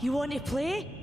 You want to play?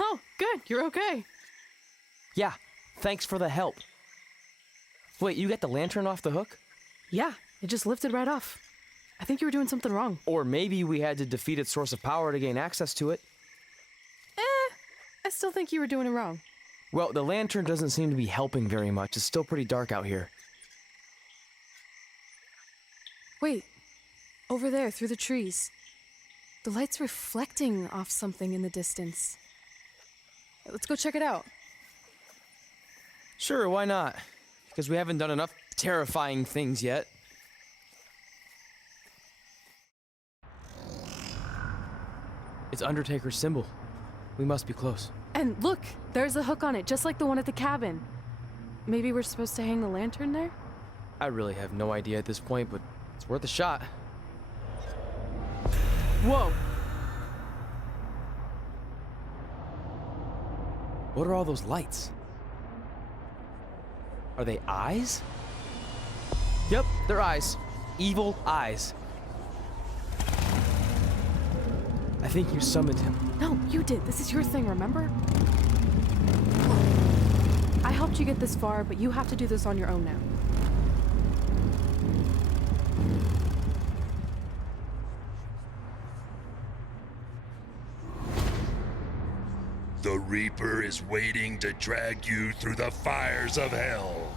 Oh, good. You're okay. Yeah, thanks for the help. Wait, you got the lantern off the hook? Yeah, it just lifted right off. I think you were doing something wrong. Or maybe we had to defeat its source of power to gain access to it. I still think you were doing it wrong. Well, the lantern doesn't seem to be helping very much. It's still pretty dark out here. Wait, over there, through the trees. The light's reflecting off something in the distance. Let's go check it out. Sure, why not? Because we haven't done enough terrifying things yet. It's Undertaker's symbol. We must be close. And look, there's a hook on it, just like the one at the cabin. Maybe we're supposed to hang the lantern there? I really have no idea at this point, but it's worth a shot. Whoa! What are all those lights? Are they eyes? Yep, they're eyes. Evil eyes. I think you summoned him. No, you did. This is your thing, remember? I helped you get this far, but you have to do this on your own now. The Reaper is waiting to drag you through the fires of hell.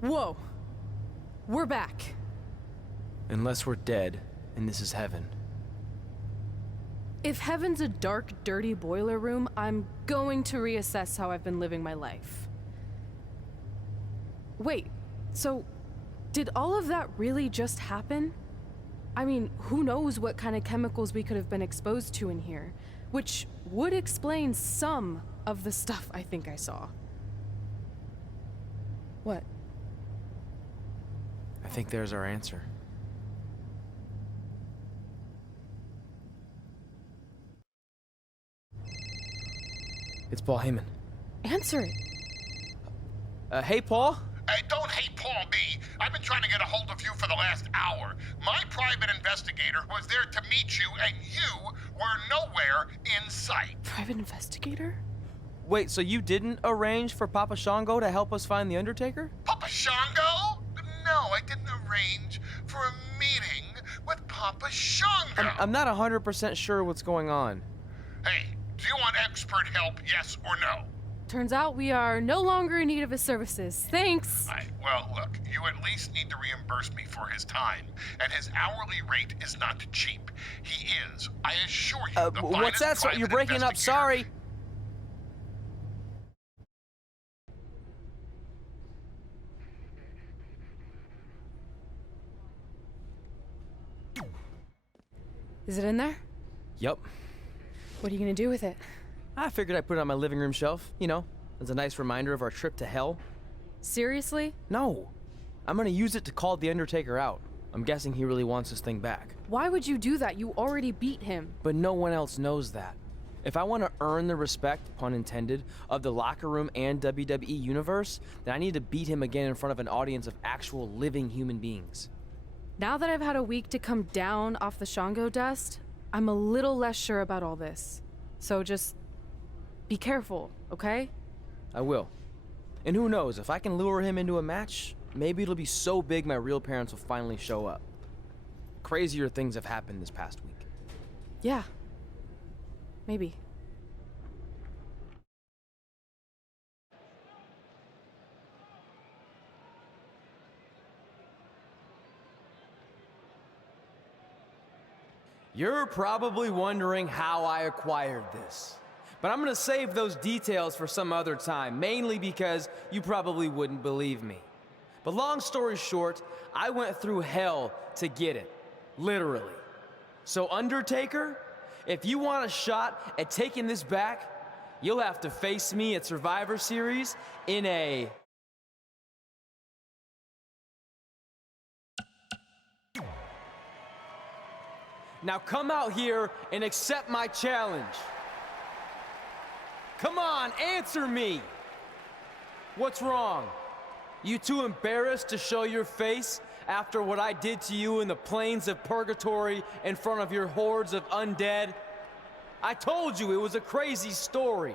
Whoa. We're back. Unless we're dead, and this is heaven. If heaven's a dark, dirty boiler room, I'm going to reassess how I've been living my life. Wait, so did all of that really just happen? I mean, who knows what kind of chemicals we could have been exposed to in here, which would explain some of the stuff I think I saw. What? I think there's our answer. It's Paul Heyman. Answer it. Hey, Paul? Hey, don't hate Paul B. I've been trying to get a hold of you for the last hour. My private investigator was there to meet you, and you were nowhere in sight. Private investigator? Wait, so you didn't arrange for Papa Shango to help us find the Undertaker? Papa Shango? No, I didn't arrange for a meeting with Papa Shango. I'm not 100% sure what's going on. Hey, do you want expert help, yes or no? Turns out we are no longer in need of his services. Thanks. Well, look, you at least need to reimburse me for his time, and his hourly rate is not cheap. He is, I assure you, the what's that? finest You're private breaking up, investigator. sorry. Is it in there? Yup. What are you gonna do with it? I figured I'd put it on my living room shelf, you know, as a nice reminder of our trip to hell. Seriously? No. I'm gonna use it to call the Undertaker out. I'm guessing he really wants his thing back. Why would you do that? You already beat him. But no one else knows that. If I want to earn the respect, pun intended, of the locker room and WWE universe, then I need to beat him again in front of an audience of actual living human beings. Now that I've had a week to come down off the Shango dust, I'm a little less sure about all this. So just be careful, okay? I will. And who knows, if I can lure him into a match, maybe it'll be so big my real parents will finally show up. Crazier things have happened this past week. Yeah. Maybe. You're probably wondering how I acquired this. But I'm gonna save those details for some other time, mainly because you probably wouldn't believe me. But long story short, I went through hell to get it. Literally. So Undertaker, if you want a shot at taking this back, you'll have to face me at Survivor Series in a... Now come out here and accept my challenge. Come on, answer me! What's wrong? You too embarrassed to show your face after what I did to you in the plains of purgatory in front of your hordes of undead? I told you it was a crazy story.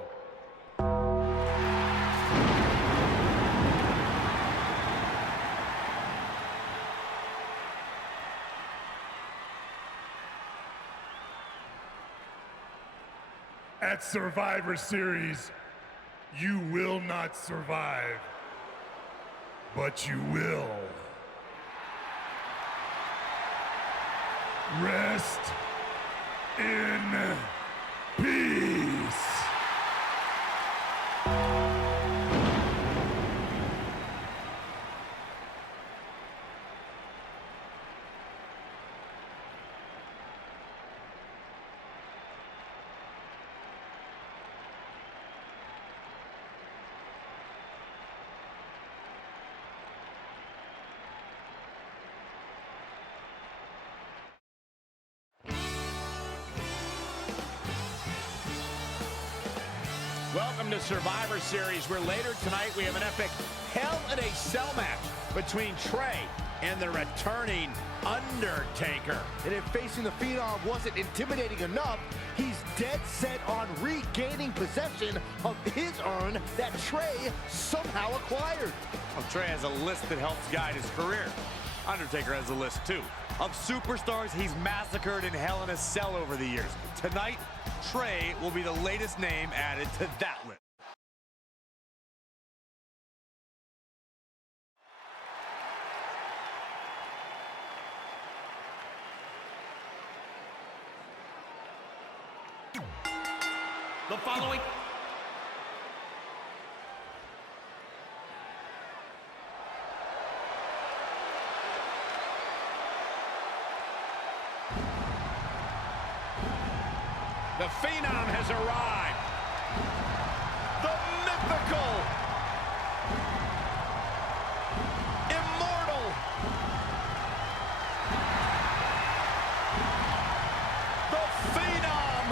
At Survivor Series, you will not survive, but you will rest in peace. Welcome to Survivor Series, where later tonight we have an epic Hell in a Cell match between Trey and the returning Undertaker. And if facing the Phenom wasn't intimidating enough, he's dead set on regaining possession of his urn that Trey somehow acquired. Well, Trey has a list that helps guide his career. Undertaker has a list too of superstars he's massacred in Hell in a Cell over the years. Tonight, Trey will be the latest name added to that list. The following... The Phenom has arrived. The mythical, immortal, the Phenom,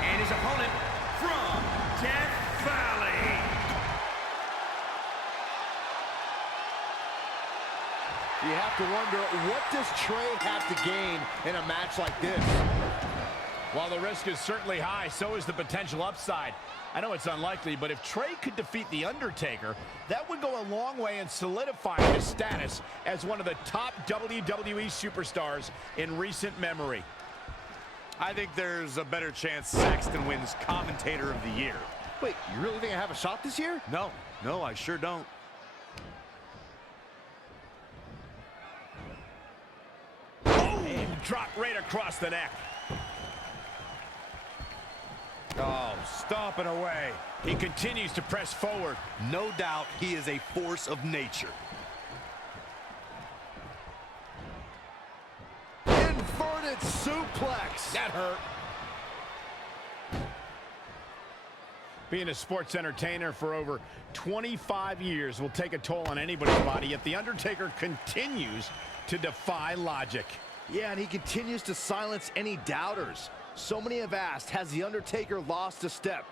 and his opponent from Death Valley. You have to wonder, what does Trey have to gain in a match like this? While the risk is certainly high, so is the potential upside. I know it's unlikely, but if Trey could defeat The Undertaker, that would go a long way in solidifying his status as one of the top WWE superstars in recent memory. I think there's a better chance Saxton wins Commentator of the Year. Wait, you really think I have a shot this year? No, I sure don't. Oh, dropped right across the neck. Oh, stomping away. He continues to press forward. No doubt he is a force of nature. Inverted suplex. That hurt. Being a sports entertainer for over 25 years will take a toll on anybody's body, yet The Undertaker continues to defy logic. Yeah, and he continues to silence any doubters. So many have asked, has The Undertaker lost a step?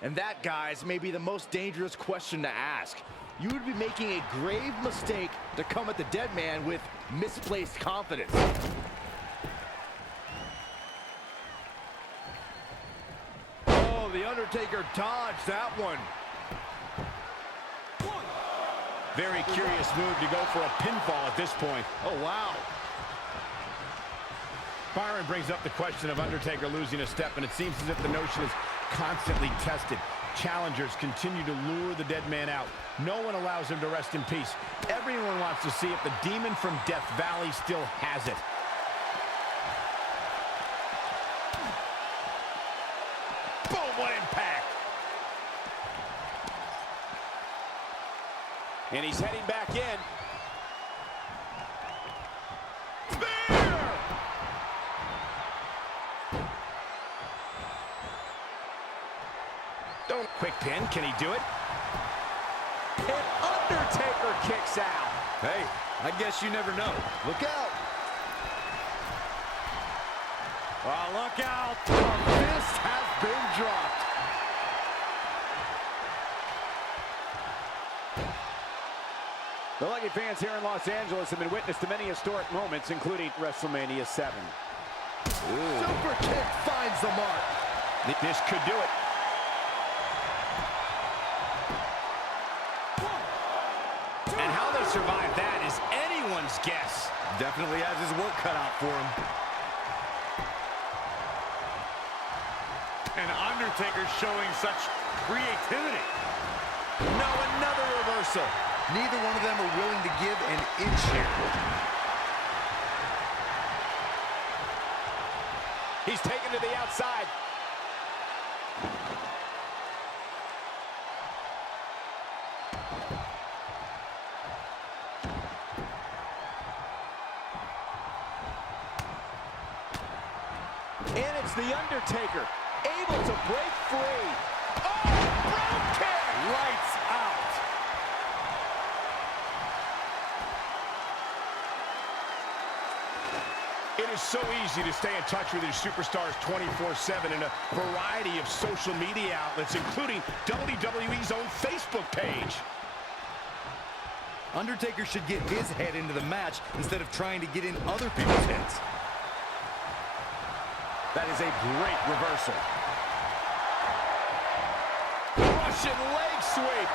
And that, guys, may be the most dangerous question to ask. You would be making a grave mistake to come at the dead man with misplaced confidence. Oh, The Undertaker dodged that one. Very curious move to go for a pinfall at this point. Oh, wow. Byron brings up the question of Undertaker losing a step, and it seems as if the notion is constantly tested. Challengers continue to lure the dead man out. No one allows him to rest in peace. Everyone wants to see if the demon from Death Valley still has it. Boom, what impact! And he's heading back in. Quick pin, can he do it? And Undertaker kicks out. Hey, I guess you never know. Look out. Oh, look out. The fist has been dropped. The lucky fans here in Los Angeles have been witness to many historic moments, including WrestleMania 7. Super kick finds the mark. This could do it. And how they survive that is anyone's guess. Definitely has his work cut out for him. And Undertaker showing such creativity. No, another reversal. Neither one of them are willing to give an inch here. He's taken to the outside. And it's The Undertaker, able to break free. Oh, brogue kick! Lights out. It is so easy to stay in touch with your superstars 24/7 in a variety of social media outlets, including WWE's own Facebook page. Undertaker should get his head into the match instead of trying to get in other people's heads. That is a great reversal. Russian leg sweep.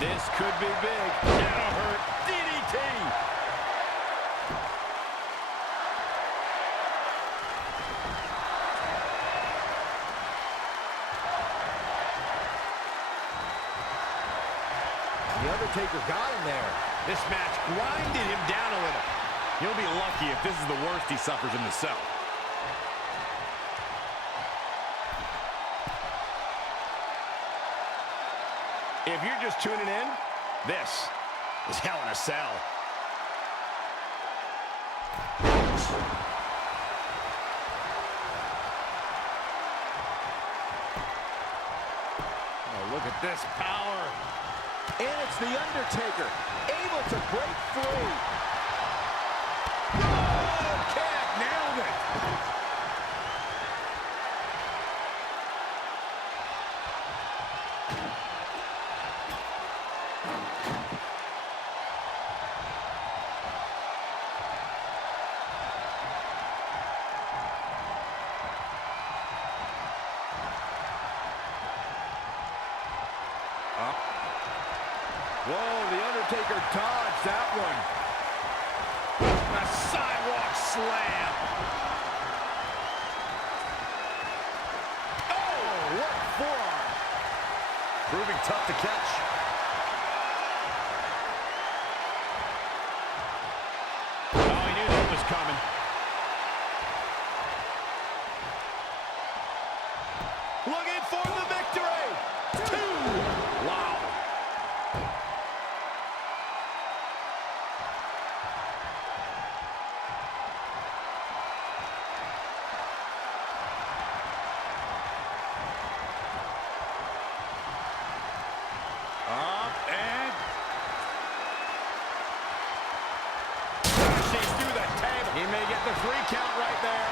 This could be big. That'll hurt. DDT. The Undertaker got him there. This match grinded him down a little. He'll be lucky if this is the worst he suffers in the cell. If you're just tuning in, this is Hell in a Cell. Oh, look at this power. And it's The Undertaker, able to break free. Oh, kick, nailed it. Whoa, The Undertaker dodged that one. A sidewalk slam. Oh, what forearm. Proving tough to catch. Oh, he knew that was coming. Looking for the victory. 2. Wow. Up and she's through the table. He may get the 3 count right there.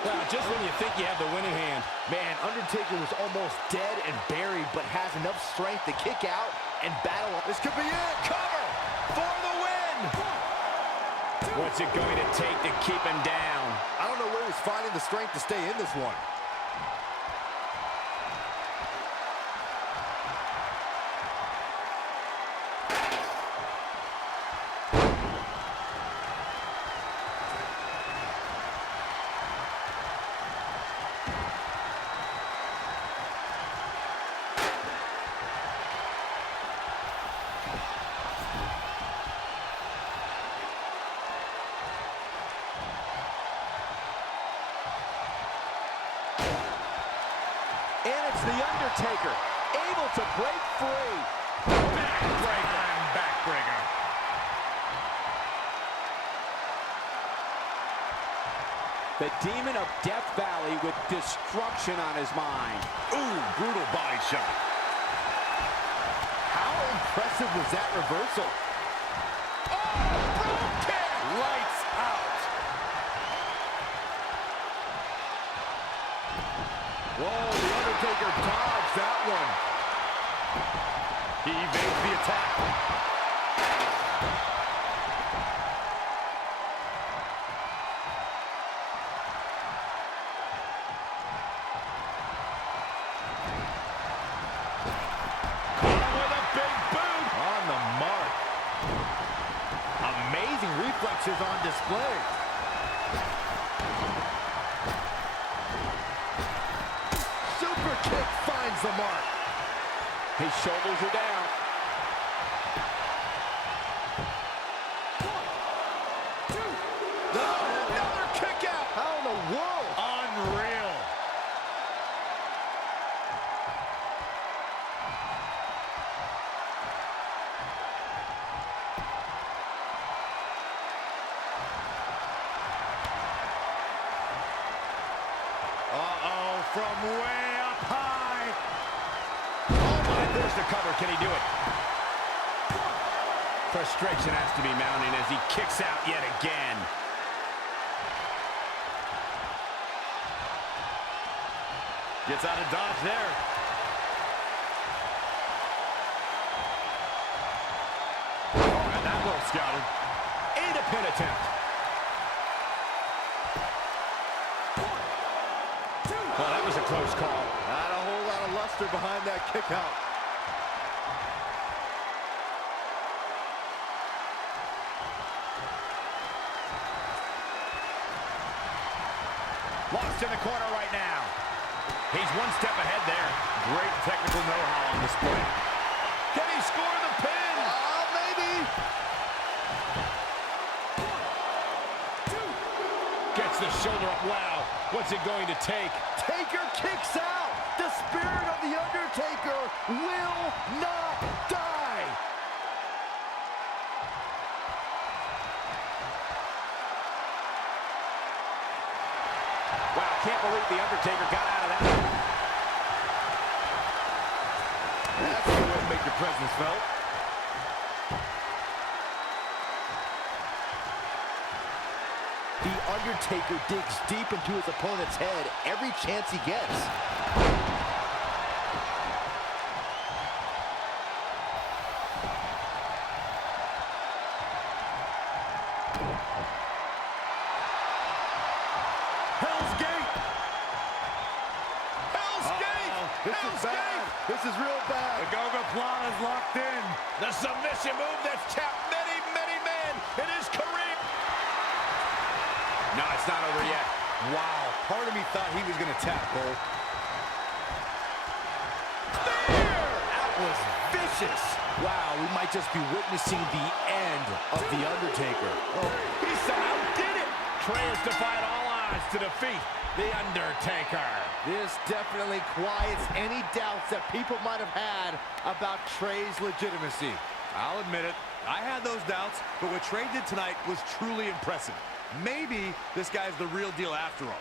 Well, just when you think you have the winning hand. Man, Undertaker was almost dead and buried, but has enough strength to kick out and battle. This could be it. Cover for the win. What's it going to take to keep him down? I don't know where he's finding the strength to stay in this one. And it's The Undertaker, able to break free. Backbreaker and backbreaker. The Demon of Death Valley with destruction on his mind. Ooh, brutal body shot. How impressive was that reversal? Oh, broke kick. Lights out. Whoa, The Undertaker dodged that one. He evades the attack. With a big boot. On the mark. Amazing reflexes on display. Super kick finds the mark. His shoulders are down. Another kick out. How in the world? Unreal. Uh-oh, from way up high. Oh, my, there's the cover. Can he do it? Frustration has to be mounting as he kicks out yet again. Gets out of dodge there. Oh, and that well scouted. And a pin attempt. Well, that was a close call. Not a whole lot of luster behind that kick out. Lost in the corner right now. He's one step ahead there. Great technical know-how on display. Can he score the pin? Oh, maybe. Gets the shoulder up. Wow. What's it going to take? Taker kicks out. The spirit of The Undertaker will not die. Wow, can't believe The Undertaker got out of that. That's the way to make your presence felt. The Undertaker digs deep into his opponent's head every chance he gets. Hell's Gate! Hell's Gate! This is bad. This is real bad. The Gogoplana is locked in. The submission move that's tapped many, many men in his career. No, it's not over yet. Wow, part of me thought he was going to tap, Cole. That was vicious. Wow, we might just be witnessing the end of The Undertaker. Oh, he somehow did it. Trey has defied all odds to defeat The Undertaker. This definitely quiets any doubts that people might have had about Trey's legitimacy. I'll admit it. I had those doubts, but what Trey did tonight was truly impressive. Maybe this guy's the real deal after all.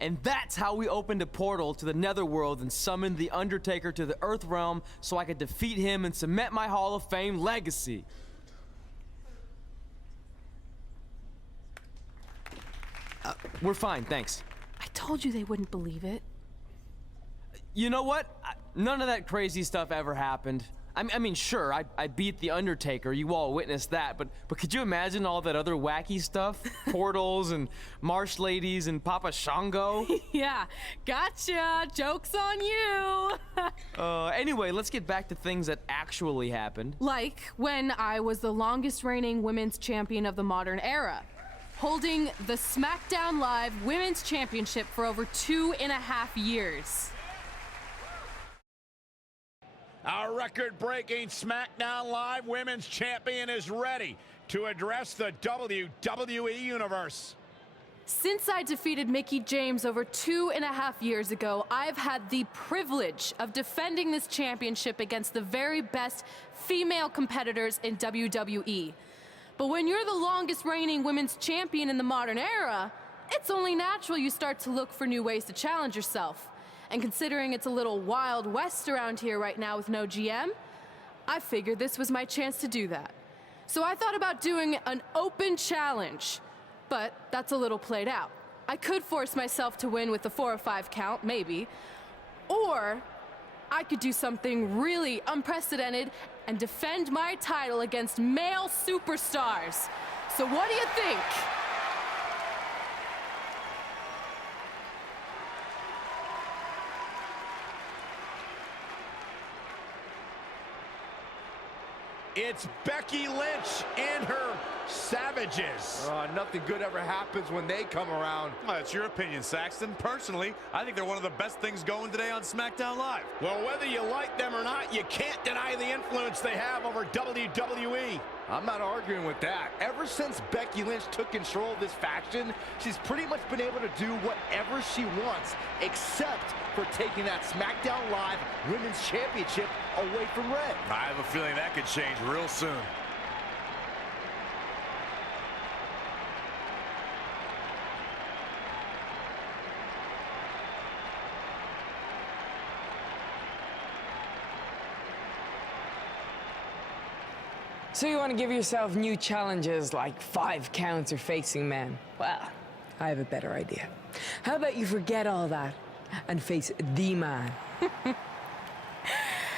And that's how we opened a portal to the Netherworld and summoned The Undertaker to the Earth Realm so I could defeat him and cement my Hall of Fame legacy. We're fine, thanks. I told you they wouldn't believe it. You know what? None of that crazy stuff ever happened. I mean, sure, I beat The Undertaker. You all witnessed that. But could you imagine all that other wacky stuff? Portals and marsh ladies and Papa Shango? Yeah, gotcha. Joke's on you. Anyway, let's get back to things that actually happened. Like when I was the longest reigning women's champion of the modern era, holding the SmackDown Live Women's Championship for over 2.5 years. Our record-breaking SmackDown Live Women's Champion is ready to address the WWE Universe. Since I defeated Mickie James over 2.5 years ago, I've had the privilege of defending this championship against the very best female competitors in WWE. But when you're the longest reigning women's champion in the modern era, it's only natural you start to look for new ways to challenge yourself. And considering it's a little Wild West around here right now with no GM, I figured this was my chance to do that. So I thought about doing an open challenge, but that's a little played out. I could force myself to win with the 4 or 5 count, maybe, or I could do something really unprecedented and defend my title against male superstars. So what do you think? It's Becky Lynch and her Savages. Nothing good ever happens when they come around. Well, that's your opinion, Saxton. Personally, I think they're one of the best things going today on SmackDown Live. Well, whether you like them or not, you can't deny the influence they have over WWE. I'm not arguing with that. Ever since Becky Lynch took control of this faction, she's pretty much been able to do whatever she wants, except for taking that SmackDown Live Women's Championship away from Red. I have a feeling that could change real soon. So you want to give yourself new challenges like 5 counts or facing men? Well, I have a better idea. How about you forget all that and face the man?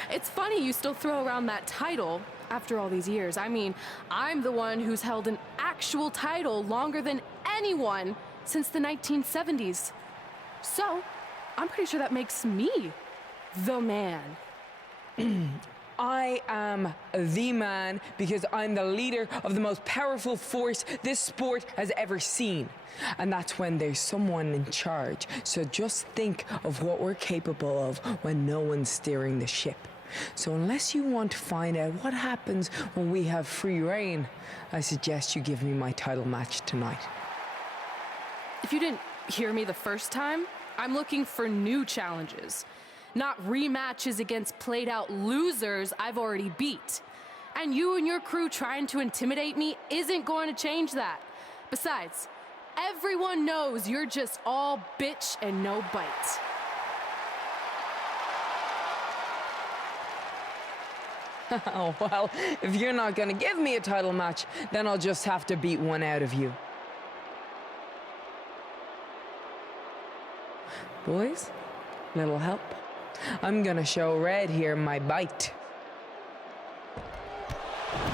It's funny you still throw around that title after all these years. I mean, I'm the one who's held an actual title longer than anyone since the 1970s. So, I'm pretty sure that makes me the man. I am the man because I'm the leader of the most powerful force this sport has ever seen. And that's when there's someone in charge. So just think of what we're capable of when no one's steering the ship. So unless you want to find out what happens when we have free reign, I suggest you give me my title match tonight. If you didn't hear me the first time, I'm looking for new challenges. Not rematches against played-out losers I've already beat. And you and your crew trying to intimidate me isn't going to change that. Besides, everyone knows you're just all bitch and no bite. Oh, well, if you're not gonna give me a title match, then I'll just have to beat one out of you. Boys, little help? I'm gonna show Red here my bite.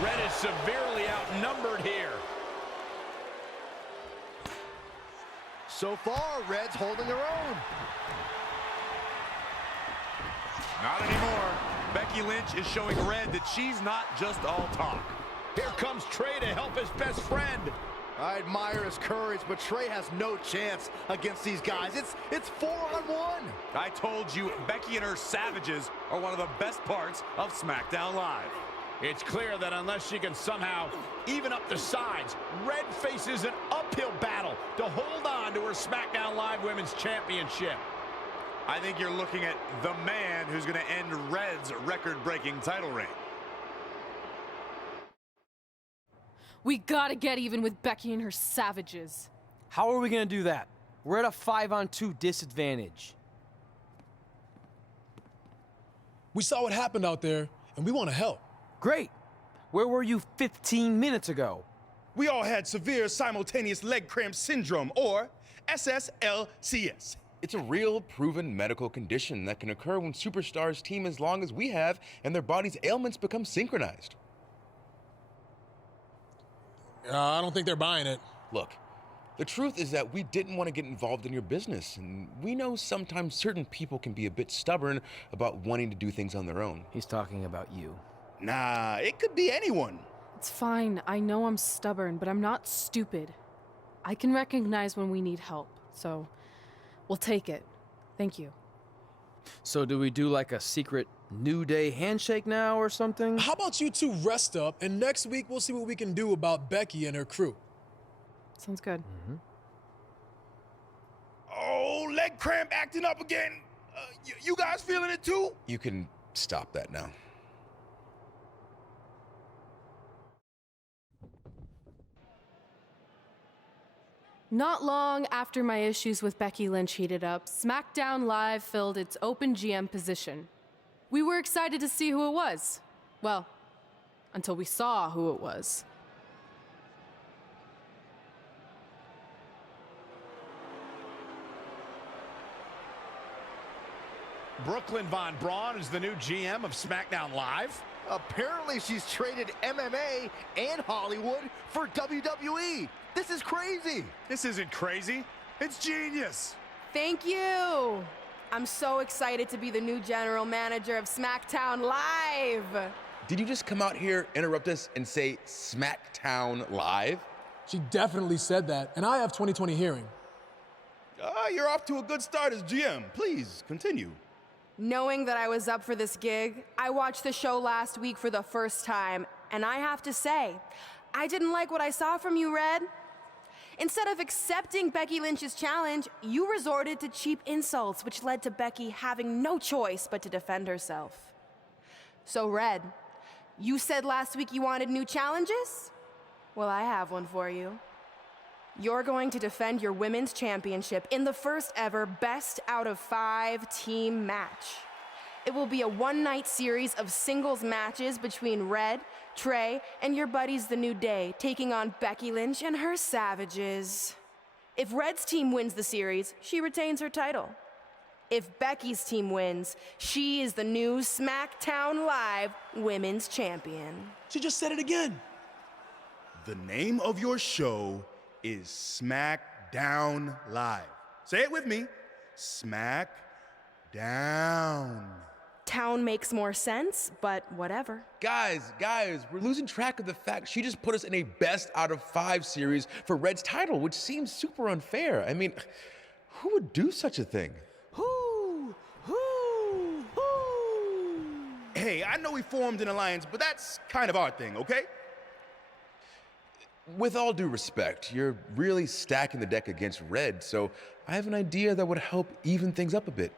Red is severely outnumbered here. So far, Red's holding her own. Not anymore. Becky Lynch is showing Red that she's not just all talk. Here comes Trey to help his best friend. I admire his courage, but Trey has no chance against these guys. It's 4-on-1. I told you, Becky and her savages are one of the best parts of SmackDown Live. It's clear that unless she can somehow even up the sides, Red faces an uphill battle to hold on to her SmackDown Live Women's Championship. I think you're looking at the man who's going to end Red's record-breaking title reign. We gotta get even with Becky and her savages. How are we gonna do that? We're at a 5-on-2 disadvantage. We saw what happened out there, and we want to help. Great. Where were you 15 minutes ago? We all had severe simultaneous leg cramp syndrome, or SSLCS. It's a real, proven medical condition that can occur when superstars team as long as we have and their body's ailments become synchronized. I don't think they're buying it. Look, the truth is that we didn't want to get involved in your business, and we know sometimes certain people can be a bit stubborn about wanting to do things on their own. He's talking about you. Nah, it could be anyone. It's fine. I know I'm stubborn, but I'm not stupid. I can recognize when we need help, so we'll take it. Thank you. So do we do like a secret New Day handshake now or something? How about you two rest up, and next week we'll see what we can do about Becky and her crew. Sounds good. Mm-hmm. Oh, leg cramp acting up again. You guys feeling it too? You can stop that now. Not long after my issues with Becky Lynch heated up, SmackDown Live filled its open GM position. We were excited to see who it was. Well, until we saw who it was. Brooklyn Von Braun is the new GM of SmackDown Live. Apparently she's traded MMA and Hollywood for WWE. This is crazy. This isn't crazy. It's genius. Thank you. I'm so excited to be the new general manager of SmackDown Live. Did you just come out here, interrupt us, and say SmackDown Live? She definitely said that, and I have 20/20 hearing. You're off to a good start as GM. Please, continue. Knowing that I was up for this gig, I watched the show last week for the first time, and I have to say, I didn't like what I saw from you, Red. Instead of accepting Becky Lynch's challenge, you resorted to cheap insults, which led to Becky having no choice but to defend herself. So, Red, you said last week you wanted new challenges? Well, I have one for you. You're going to defend your women's championship in the first ever best out of 5 team match. It will be a one-night series of singles matches between Red, Trey, and your buddies The New Day, taking on Becky Lynch and her Savages. If Red's team wins the series, she retains her title. If Becky's team wins, she is the new SmackDown Live Women's Champion. She just said it again. The name of your show is SmackDown Live. Say it with me. SmackDown. Town makes more sense, but whatever. Guys, we're losing track of the fact she just put us in a best out of 5 series for Red's title, which seems super unfair. I mean, who would do such a thing? Hey, I know we formed an alliance, but that's kind of our thing, okay? With all due respect, you're really stacking the deck against Red, so I have an idea that would help even things up a bit.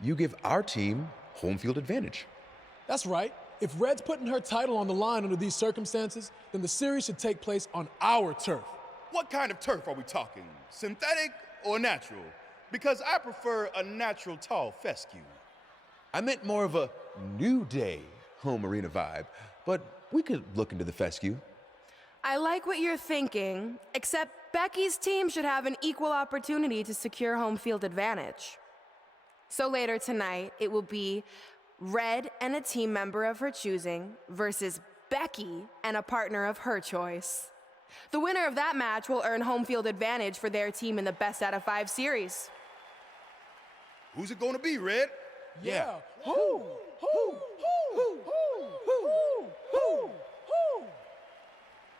You give our team home field advantage. That's right. If Red's putting her title on the line under these circumstances, then the series should take place on our turf. What kind of turf are we talking? Synthetic or natural? Because I prefer a natural tall fescue. I meant more of a New Day home arena vibe, but we could look into the fescue. I like what you're thinking, except Becky's team should have an equal opportunity to secure home field advantage. So later tonight, it will be Red and a team member of her choosing versus Becky and a partner of her choice. The winner of that match will earn home field advantage for their team in the best out of 5 series. Who's it gonna be, Red? Yeah.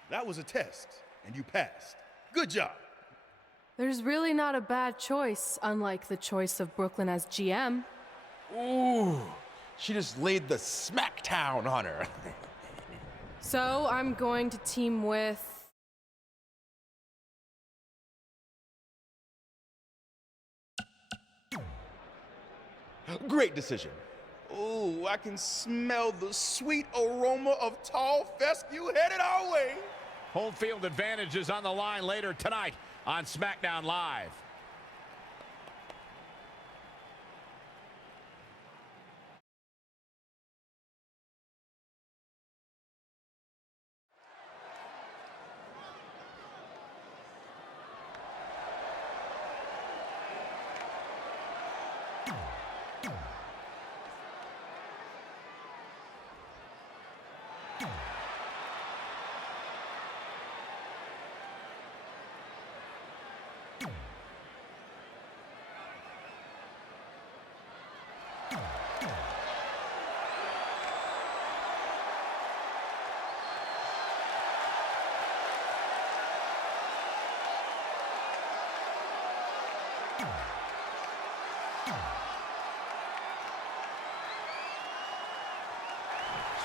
That was a test, and you passed. Good job. There's really not a bad choice, unlike the choice of Brooklyn as GM. Ooh, she just laid the smackdown on her. So I'm going to team with... Great decision. Ooh, I can smell the sweet aroma of tall fescue headed our way. Home field advantage is on the line later tonight on SmackDown Live.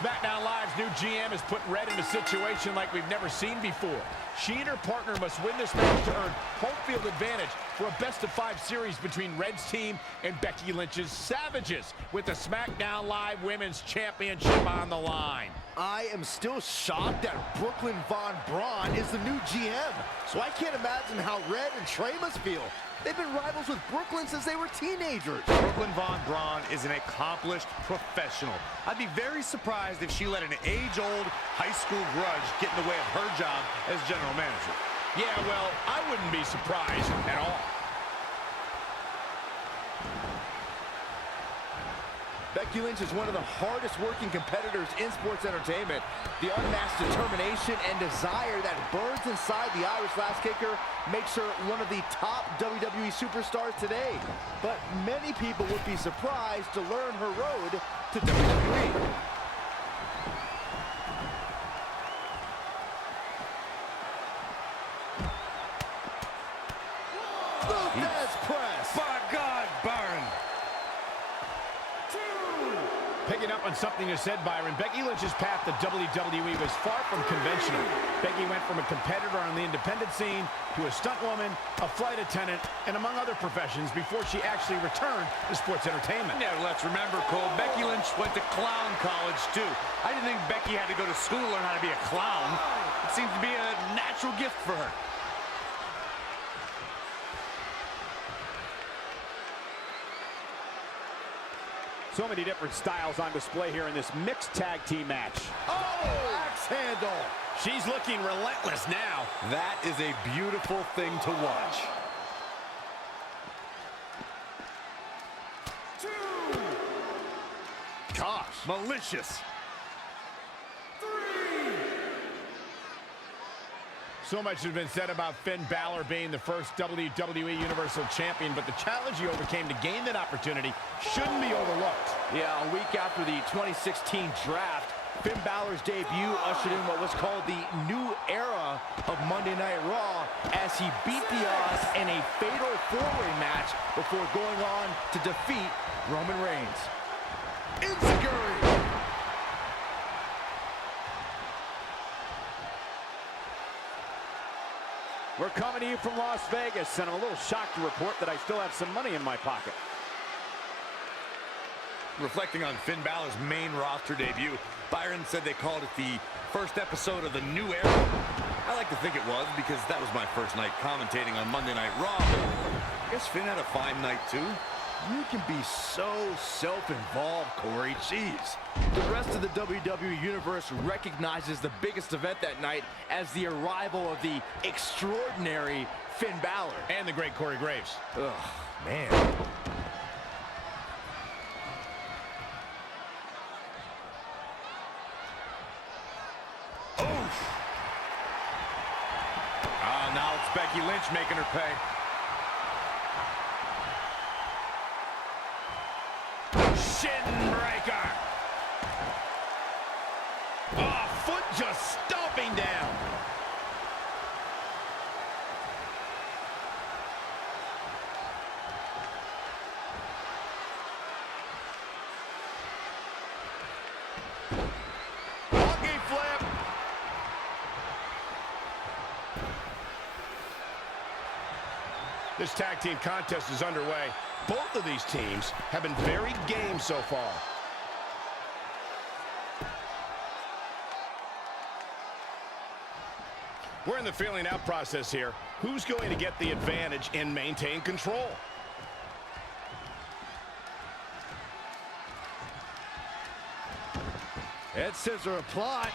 SmackDown Live's new GM has put Red in a situation like we've never seen before. She and her partner must win this match to earn home field advantage for a best-of-5 series between Red's team and Becky Lynch's Savages, with the SmackDown Live Women's Championship on the line. I am still shocked that Brooklyn Von Braun is the new GM, so I can't imagine how Red and Trey must feel. They've been rivals with Brooklyn since they were teenagers. Brooklyn Von Braun is an accomplished professional. I'd be very surprised if she let an age-old high school grudge get in the way of her job as general manager. Yeah, well, I wouldn't be surprised at all. Becky Lynch is one of the hardest working competitors in sports entertainment. The unmatched determination and desire that burns inside the Irish Lass Kicker makes her one of the top WWE superstars today. But many people would be surprised to learn her road to WWE. Lopez press. By God, Byron. Picking up on something you said, Byron, Becky Lynch's path to WWE was far from conventional. Becky went from a competitor on the independent scene to a stunt woman, a flight attendant, and among other professions before she actually returned to sports entertainment. Yeah, let's remember, Cole, Becky Lynch went to clown college, too. I didn't think Becky had to go to school to learn how to be a clown. It seems to be a natural gift for her. So many different styles on display here in this mixed tag team match. Oh, axe handle. She's looking relentless now. That is a beautiful thing to watch. 2. Gosh, malicious. 3. So much has been said about Finn Balor being the first WWE Universal Champion, but the challenge he overcame to gain that opportunity shouldn't be overlooked. Yeah, a week after the 2016 draft, Finn Balor's debut ushered in what was called the new era of Monday Night Raw as he beat the odds in a fatal four-way match before going on to defeat Roman Reigns. Enziguri! We're coming to you from Las Vegas, and I'm a little shocked to report that I still have some money in my pocket. Reflecting on Finn Balor's main roster debut, Byron said they called it the first episode of the new era. I like to think it was, because that was my first night commentating on Monday Night Raw. I guess Finn had a fine night too. You can be so self-involved, Corey. Jeez. The rest of the WWE Universe recognizes the biggest event that night as the arrival of the extraordinary Finn Balor. And the great Corey Graves. Ugh, man. Now it's Becky Lynch making her pay. Shin breaker. Oh, foot just stomping down. Monkey flip. This tag team contest is underway. Both of these teams have been very game so far. We're in the feeling out process here. Who's going to get the advantage and maintain control? Head scissor applied.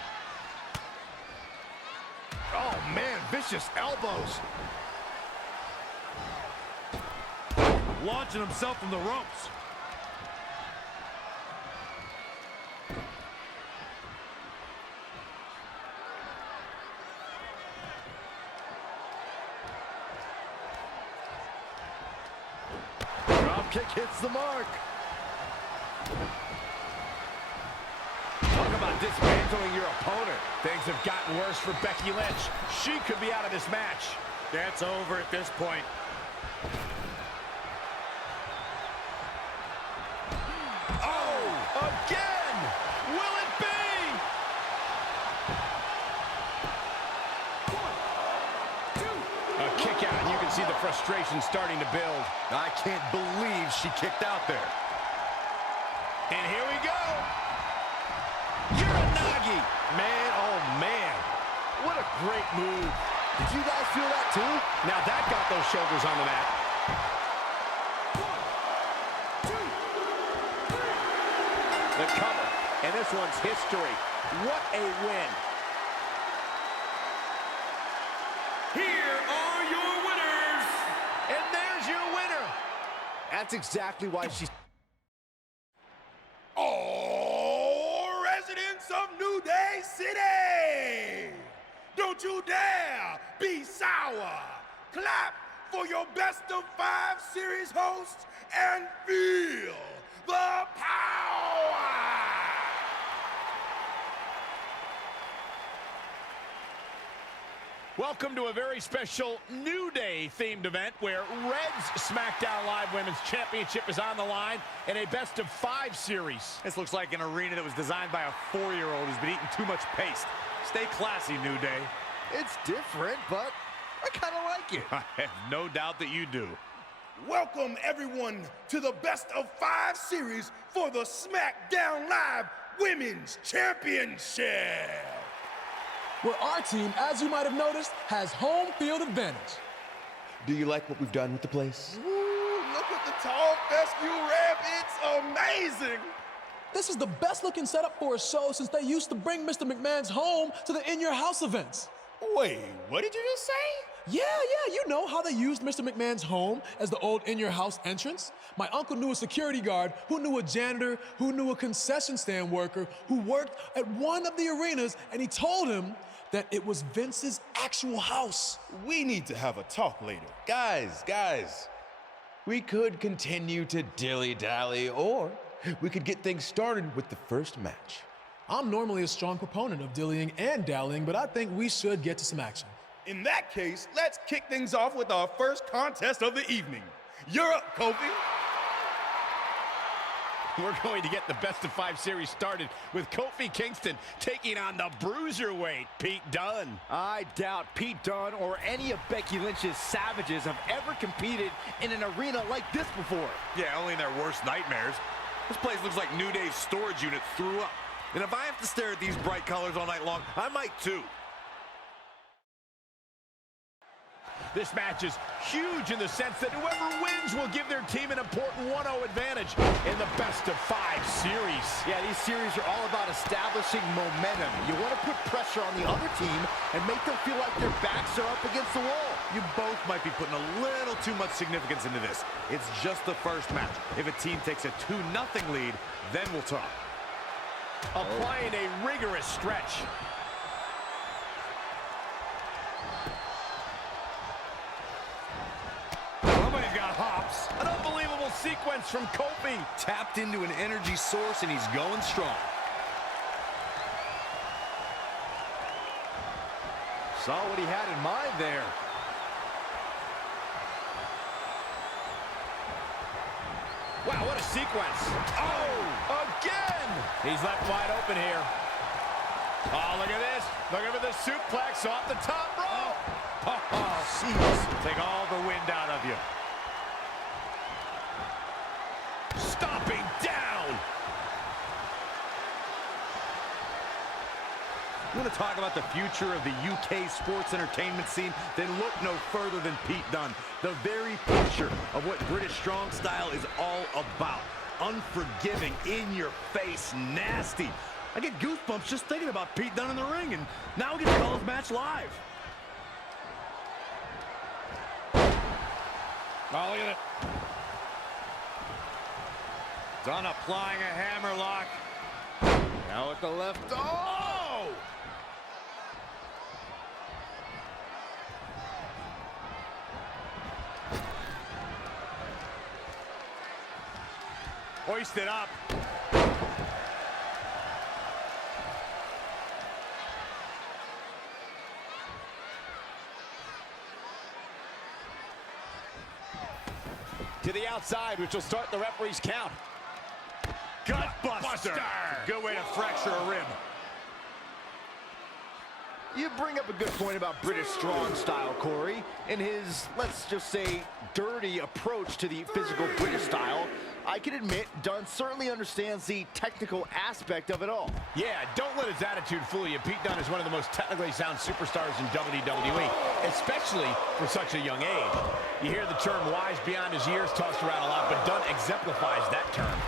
Oh, man, vicious elbows. Launching himself from the ropes. Drop kick hits the mark. Talk about dismantling your opponent. Things have gotten worse for Becky Lynch. She could be out of this match. That's over at this point. Again! Will it be? A kick out, and you can see the frustration starting to build. I can't believe she kicked out there. And here we go. Uranagi. Man, oh man. What a great move. Did you guys feel that too? Now that got those shoulders on the mat. The cover, and this one's history. What a win. Here are your winners. And there's your winner. That's exactly why she's... All residents of New Day City, don't you dare be sour. Clap for your best of 5 series hosts and feel the power. Welcome to a very special New Day themed event where Red's SmackDown Live Women's Championship is on the line in a best of 5 series. This looks like an arena that was designed by a 4-year-old who's been eating too much paste. Stay classy, New Day. It's different, but I kind of like it. I have no doubt that you do. Welcome everyone to the best of 5 series for the SmackDown Live Women's Championship. Where our team, as you might have noticed, has home field advantage. Do you like what we've done with the place? Ooh, look at the tall fescue ramp. It's amazing. This is the best looking setup for a show since they used to bring Mr. McMahon's home to the In Your House events. Wait, what did you just say? Yeah, you know how they used Mr. McMahon's home as the old In Your House entrance? My uncle knew a security guard, who knew a janitor, who knew a concession stand worker, who worked at one of the arenas, and he told him that it was Vince's actual house. We need to have a talk later. Guys, we could continue to dilly-dally, or we could get things started with the first match. I'm normally a strong proponent of dillying and dallying, but I think we should get to some action. In that case, let's kick things off with our first contest of the evening. You're up, Kofi. We're going to get the best-of-5 series started with Kofi Kingston taking on the bruiserweight, Pete Dunne. I doubt Pete Dunne or any of Becky Lynch's Savages have ever competed in an arena like this before. Yeah, only in their worst nightmares. This place looks like New Day's storage unit threw up. And if I have to stare at these bright colors all night long, I might too. This match is huge in the sense that whoever wins will give their team an important 1-0 advantage in the best-of-5 series. Yeah, these series are all about establishing momentum. You want to put pressure on the other team and make them feel like their backs are up against the wall. You both might be putting a little too much significance into this. It's just the first match. If a team takes a 2-0 lead, then we'll talk. Applying a rigorous stretch. Somebody's got hops. An unbelievable sequence from Kofi. Tapped into an energy source, and he's going strong. Saw what he had in mind there. Wow, what a sequence. Oh, again. He's left wide open here. Oh, look at this. Looking for the suplex off the top rope. Oh, jeez. Take all the wind out of you. Stomping down. You want to talk about the future of the UK sports entertainment scene? Then look no further than Pete Dunne. The very picture of what British strong style is all about. Unforgiving, in your face, nasty. I get goosebumps just thinking about Pete Dunne in the ring, and now we get to call his match live. Oh, look at it. Dunne applying a hammerlock. Now at the left. Oh! Hoisted up. To the outside, which will start the referee's count. Gutbuster. Good way to fracture a rib. You bring up a good point about British strong style, Corey. In his, let's just say, dirty approach to the physical British style, I can admit Dunne certainly understands the technical aspect of it all. Yeah, don't let his attitude fool you. Pete Dunne is one of the most technically sound superstars in WWE, especially for such a young age. You hear the term wise beyond his years tossed around a lot, but Dunne exemplifies that term.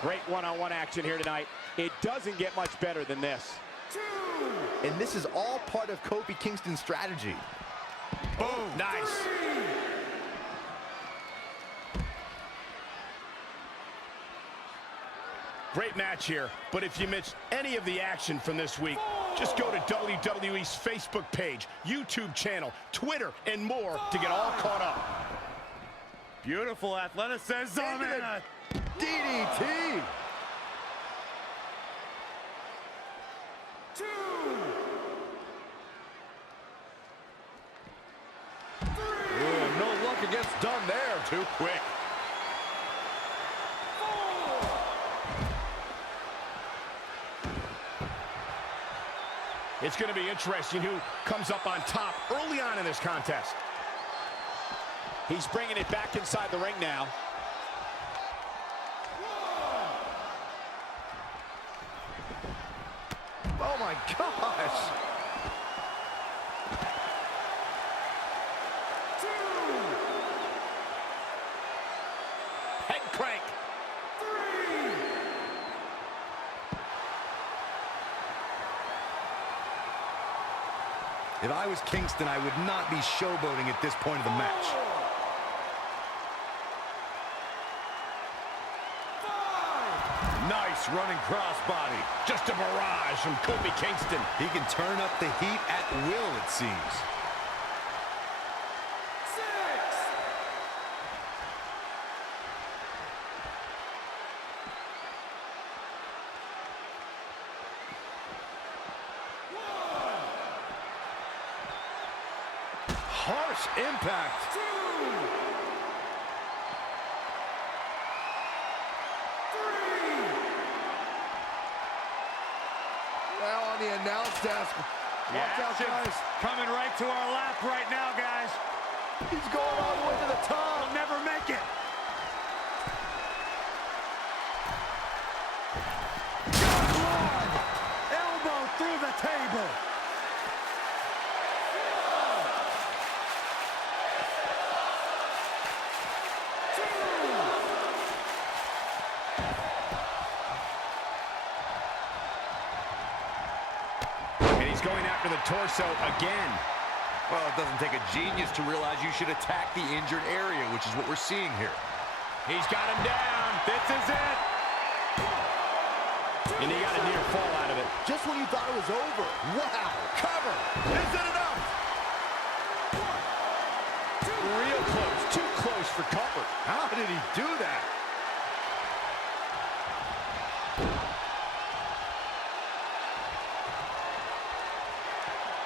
Great one-on-one action here tonight. It doesn't get much better than this. And this is all part of Kofi Kingston's strategy. Boom, nice. Great match here, but if you missed any of the action from this week, just go to WWE's Facebook page, YouTube channel, Twitter, and more to get all caught up. Beautiful athleticism and a DDT. Ooh, no luck against Dunne there. Too quick. It's going to be interesting who comes up on top early on in this contest. He's bringing it back inside the ring now. Oh my gosh. If I was Kingston, I would not be showboating at this point of the match. Nice running crossbody. Just a barrage from Kofi Kingston. He can turn up the heat at will, it seems. Harsh impact. Well, on the announce desk. Watch out, guys. Coming right to our lap right now, guys. He's going all the way to the top. He'll never make it. Good Lord! Elbow through the table. He's going after the torso again. Well, it doesn't take a genius to realize you should attack the injured area, which is what we're seeing here. He's got him down. This is it. And he got a near fall out of it. Just when you thought it was over. Wow. Cover. Is it enough? Real close. Too close for cover. How did he do that?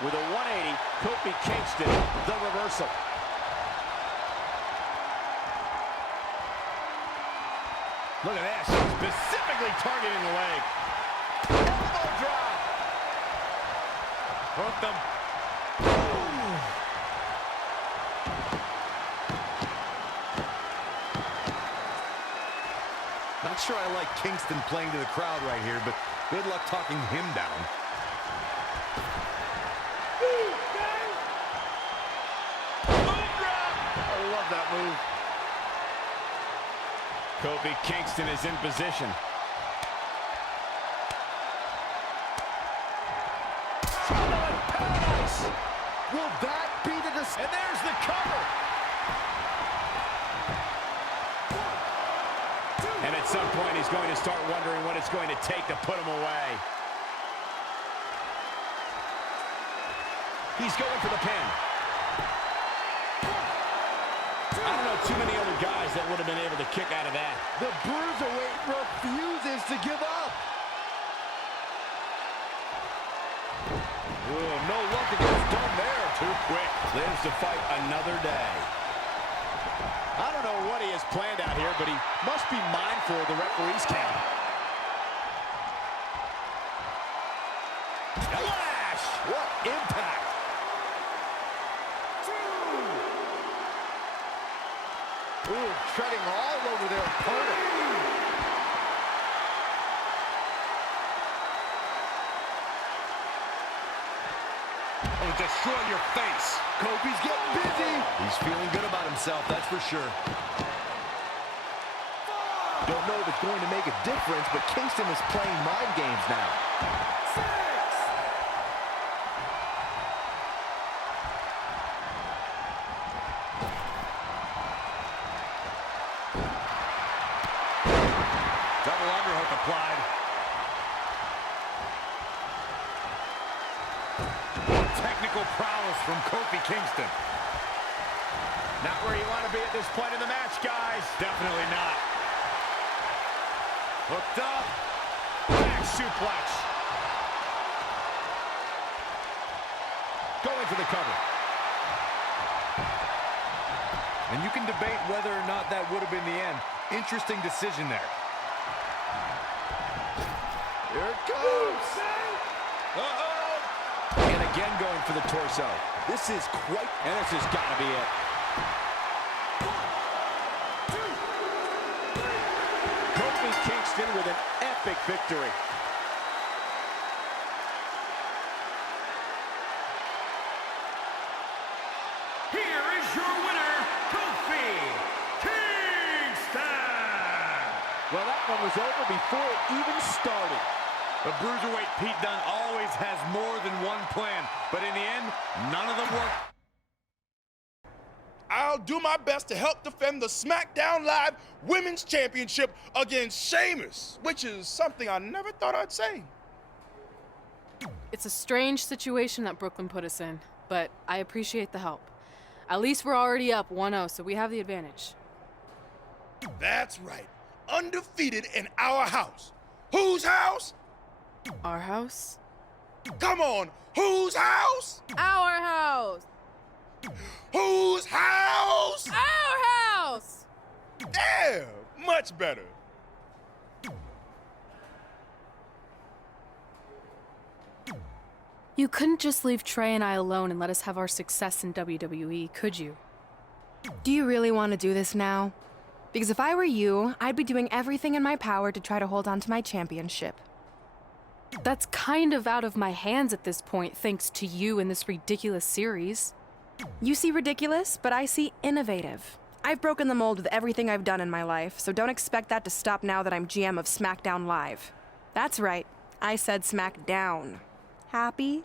With a 180, Kofi Kingston, the reversal. Look at this, specifically targeting the leg. Elbow drop. Hooked him. Not sure I like Kingston playing to the crowd right here, but good luck talking him down. I love that move. Kofi Kingston is in position. Will that be the And there's the cover. And at some point, he's going to start wondering what it's going to take to put him away. He's going for the pin. I don't know too many other guys that would have been able to kick out of that. The Bruiserweight refuses to give up. Ooh, no luck to get it done there. Too quick. Lives to fight another day. I don't know what he has planned out here, but he must be mindful of the referee's count. Flash! What impact! Ooh, treading all over their opponent. Oh, destroy your face. Kofi's getting busy. He's feeling good about himself, that's for sure. Don't know if it's going to make a difference, but Kingston is playing mind games now. Double underhook applied. Technical prowess from Kofi Kingston. Not where you want to be at this point in the match, guys. Definitely not. Hooked up. Back suplex. Going for the cover. And you can debate whether or not that would have been the end. Interesting decision there. Here it comes. Uh-oh. And again going for the torso. This is quite... And this has got to be it. Kofi Kingston with an epic victory. Here is your winner, Kofi Kingston! Well, that one was over before it even started. But Bruiserweight Pete Dunne always has more than one plan, but in the end, none of them work. I'll do my best to help defend the SmackDown Live Women's Championship against Sheamus, which is something I never thought I'd say. It's a strange situation that Brooklyn put us in, but I appreciate the help. At least we're already up 1-0, so we have the advantage. That's right. Undefeated in our house. Whose house? Our house? Come on, whose house? Our house! Whose house? Our house! There, much better. You couldn't just leave Trey and I alone and let us have our success in WWE, could you? Do you really want to do this now? Because if I were you, I'd be doing everything in my power to try to hold on to my championship. That's kind of out of my hands at this point, thanks to you and this ridiculous series. You see ridiculous, but I see innovative. I've broken the mold with everything I've done in my life, so don't expect that to stop now that I'm GM of SmackDown Live. That's right, I said SmackDown. Happy?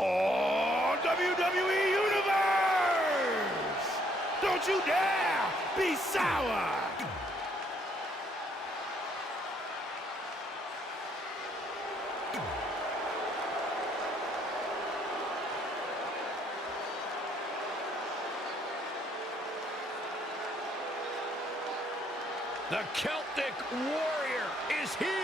Oh, WWE Universe! Don't you dare be sour! The Celtic Warrior is here!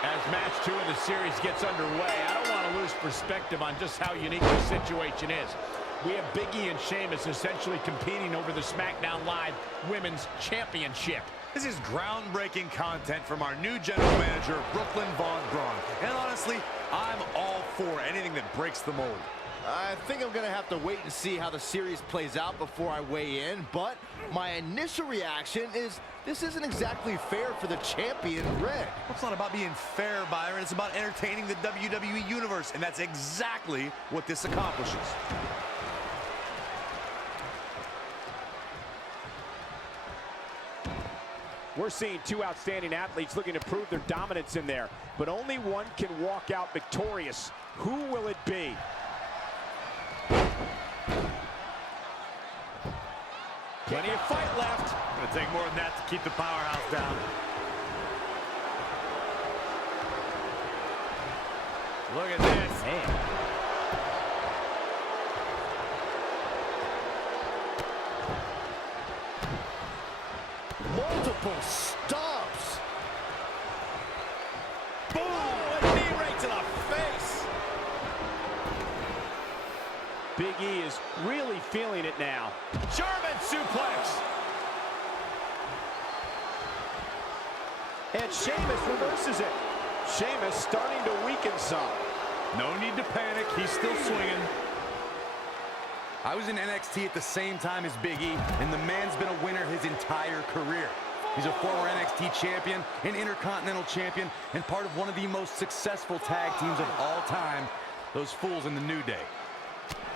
As match 2 of the series gets underway, I don't want to lose perspective on just how unique the situation is. We have Big E and Sheamus essentially competing over the SmackDown Live Women's Championship. This is groundbreaking content from our new general manager, Brooklyn Von Braun. And honestly, I'm all for anything that breaks the mold. I think I'm going to have to wait and see how the series plays out before I weigh in, but my initial reaction is this isn't exactly fair for the champion, Red. Well, it's not about being fair, Byron. It's about entertaining the WWE Universe, and that's exactly what this accomplishes. We're seeing two outstanding athletes looking to prove their dominance in there, but only one can walk out victorious. Who will it be? Plenty of fight left. Gonna take more than that to keep the powerhouse down. Look at this. Man. Multiple stomps. Boom! A knee right to the face. Big E is really feeling it now. German suplex. And Sheamus reverses it. Sheamus starting to weaken some. No need to panic. He's still swinging. I was in NXT at the same time as Big E, and the man's been a winner his entire career. He's a former NXT champion, an Intercontinental champion, and part of one of the most successful tag teams of all time, those fools in the New Day.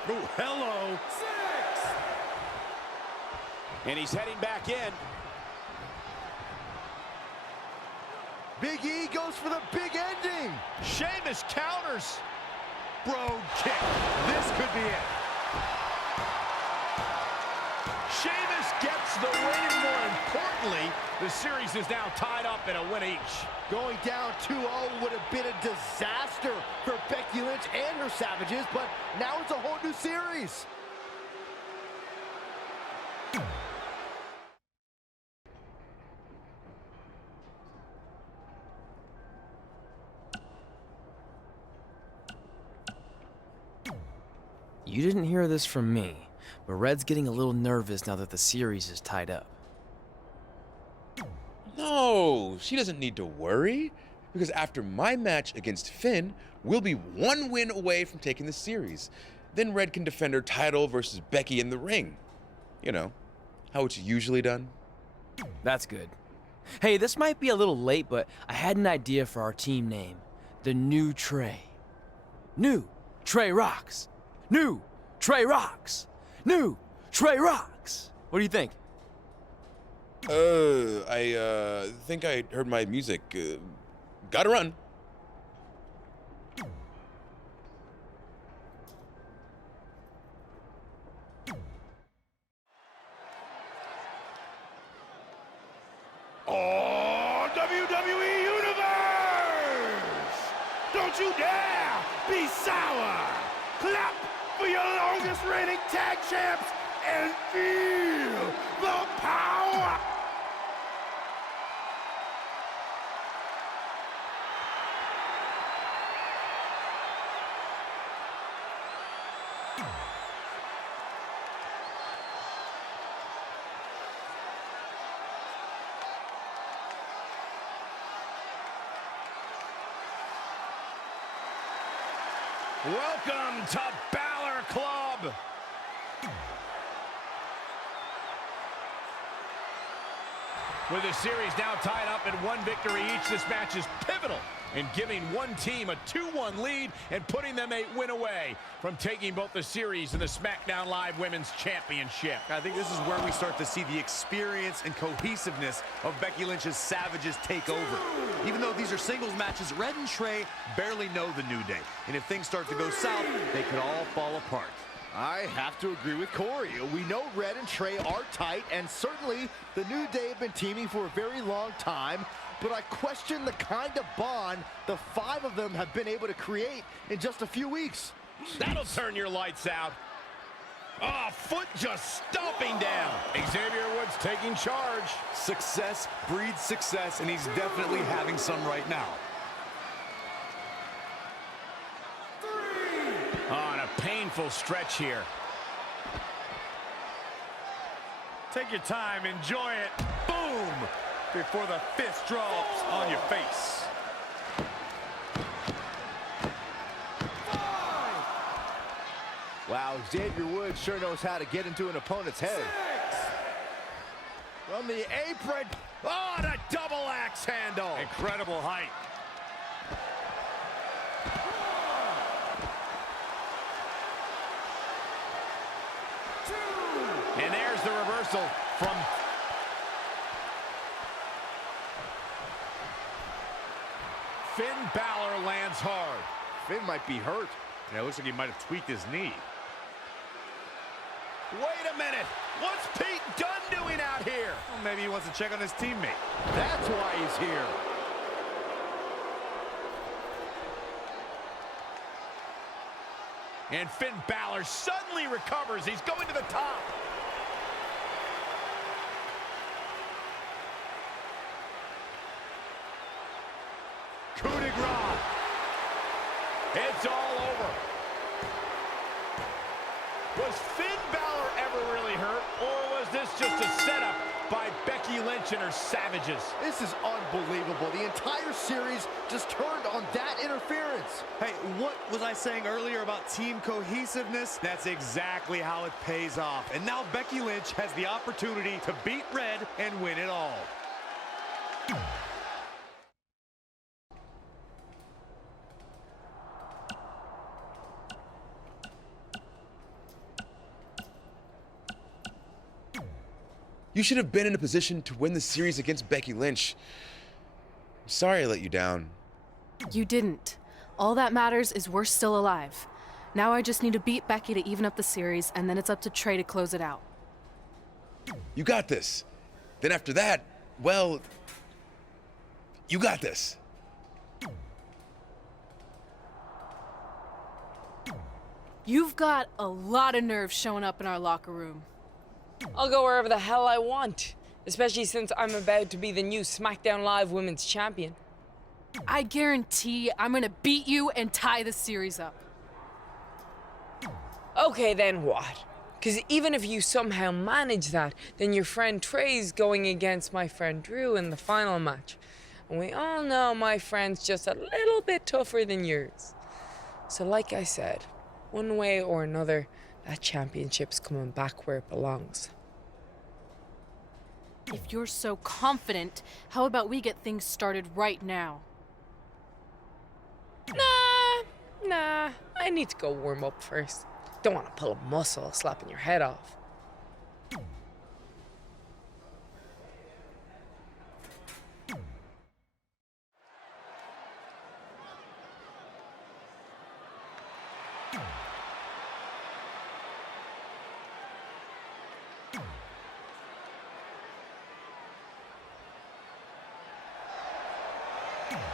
Oh, hello. And he's heading back in. Big E goes for the big ending. Sheamus counters. Bro kick. This could be it. Sheamus gets the win, and more importantly, the series is now tied up in a win each. Going down 2-0 would have been a disaster for Becky Lynch and her Savages, but now it's a whole new series. You didn't hear this from me, but Red's getting a little nervous now that the series is tied up. No, she doesn't need to worry. Because after my match against Finn, we'll be 1 win away from taking the series. Then Red can defend her title versus Becky in the ring. You know, how it's usually done. That's good. Hey, this might be a little late, but I had an idea for our team name. The New Trey. New Trey Rocks. New Trey Rocks. New Trey Rocks. What do you think? I think I heard my music. Gotta run. Oh, WWE Universe! Don't you dare be sour! Clap for your longest reigning tag champs and feel the power! Welcome to Balor Club. With the series now tied up at 1 victory each, this match is pivotal in giving one team a 2-1 lead and putting them a win away from taking both the series and the SmackDown Live Women's Championship. I think this is where we start to see the experience and cohesiveness of Becky Lynch's Savages take over. Even though these are singles matches, Red and Trey barely know the New Day. And if things start to go south, they could all fall apart. I have to agree with Corey. We know Red and Trey are tight, and certainly the New Day have been teaming for a very long time, but I question the kind of bond the 5 of them have been able to create in just a few weeks. That'll turn your lights out. Oh, foot just stomping down. Xavier Woods taking charge. Success breeds success, and he's definitely having some right now. On a painful stretch here. Take your time, enjoy it. Boom! Before the fist drops on your face. Wow, Xavier Woods sure knows how to get into an opponent's head. From the apron. Oh, and a double axe handle. Incredible height. And there's the reversal from... Finn Balor lands hard. Finn might be hurt. Yeah, it looks like he might have tweaked his knee. Wait a minute. What's Pete Dunne doing out here? Well, maybe he wants to check on his teammate. That's why he's here. And Finn Balor suddenly recovers. He's going to the top. Coup de grace. It's all over. Was Finn Balor ever really hurt, or was this just a setup by Becky Lynch and her Savages? This is unbelievable. The entire series just turned on that interference. Hey, what was I saying earlier about team cohesiveness? That's exactly how it pays off. And now Becky Lynch has the opportunity to beat Red and win it all. You should have been in a position to win the series against Becky Lynch. I'm sorry I let you down. You didn't. All that matters is we're still alive. Now I just need to beat Becky to even up the series, and then it's up to Trey to close it out. You got this. Then after that, well, you got this. You've got a lot of nerve showing up in our locker room. I'll go wherever the hell I want, especially since I'm about to be the new SmackDown Live Women's Champion. I guarantee I'm gonna beat you and tie the series up. Okay, then what? Because even if you somehow manage that, then your friend Trey's going against my friend Drew in the final match. And we all know my friend's just a little bit tougher than yours. So like I said, one way or another, that championship's coming back where it belongs. If you're so confident, how about we get things started right now? Nah, I need to go warm up first. Don't want to pull a muscle slapping your head off.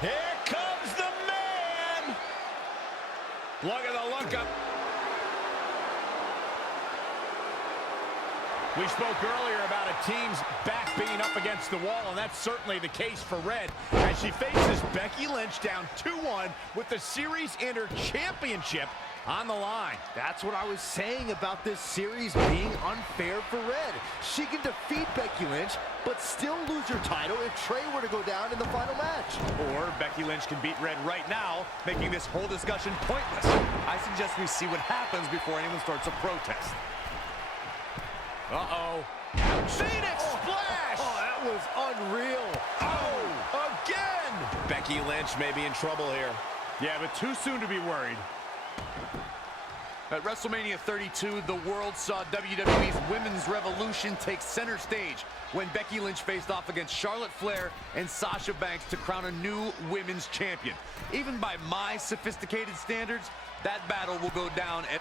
Here comes the man! Look at the look up. We spoke earlier about a team's back being up against the wall, and that's certainly the case for Red as she faces Becky Lynch down 2-1 with the Series Inter Championship on the line. That's what I was saying about this series being unfair for Red. She can defeat Becky Lynch, but still lose her title if Trey were to go down in the final match. Or Becky Lynch can beat Red right now, making this whole discussion pointless. I suggest we see what happens before anyone starts a protest. Uh-oh. Phoenix splash! Oh, that was unreal. Oh, again! Becky Lynch may be in trouble here. Yeah, but too soon to be worried. At WrestleMania 32, the world saw WWE's Women's Revolution take center stage when Becky Lynch faced off against Charlotte Flair and Sasha Banks to crown a new women's champion. Even by my sophisticated standards, that battle will go down and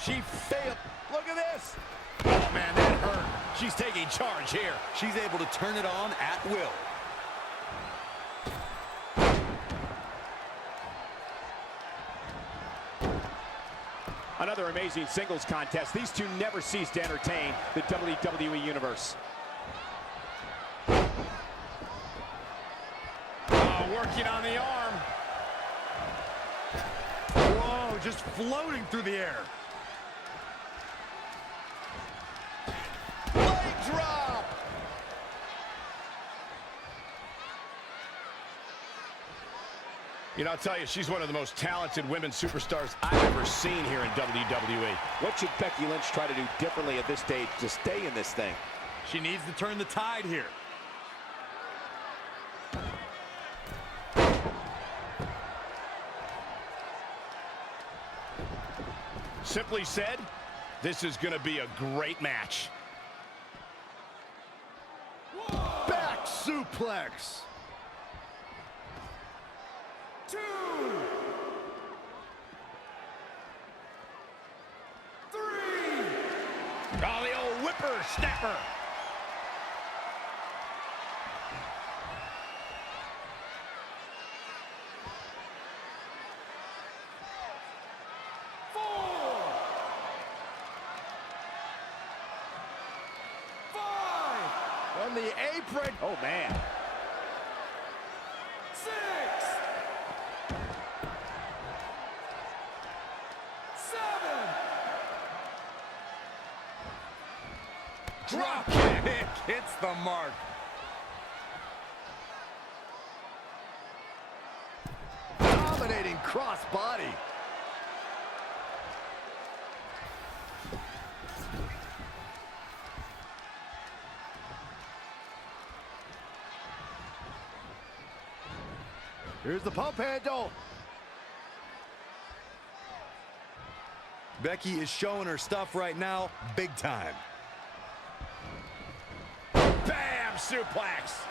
She failed. Look at this. Oh, man, that hurt. She's taking charge here. She's able to turn it on at will. Another amazing singles contest. These two never cease to entertain the WWE Universe. Oh, working on the arm. whoa, just floating through the air. Leg drop. You know, I'll tell you, she's one of the most talented women superstars I've ever seen here in WWE. What should Becky Lynch try to do differently at this stage to stay in this thing? She needs to turn the tide here. Simply said, this is going to be a great match. Back suplex. 2, 3. Oh, the old whipper-snapper. On the apron. Oh, man. 6, 7. Drop kick hits the mark. Dominating cross body. Here's the pump handle. Becky is showing her stuff right now, big time. Bam! Suplex.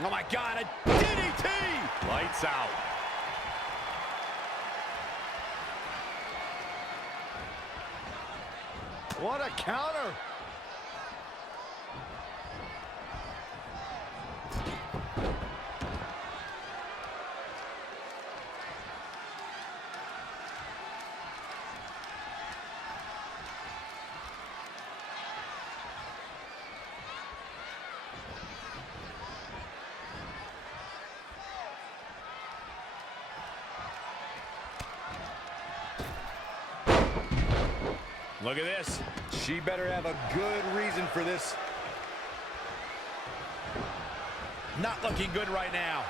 Oh, my God, a DDT! Lights out. What a counter. Look at this. She better have a good reason reason for this. Not looking good right now.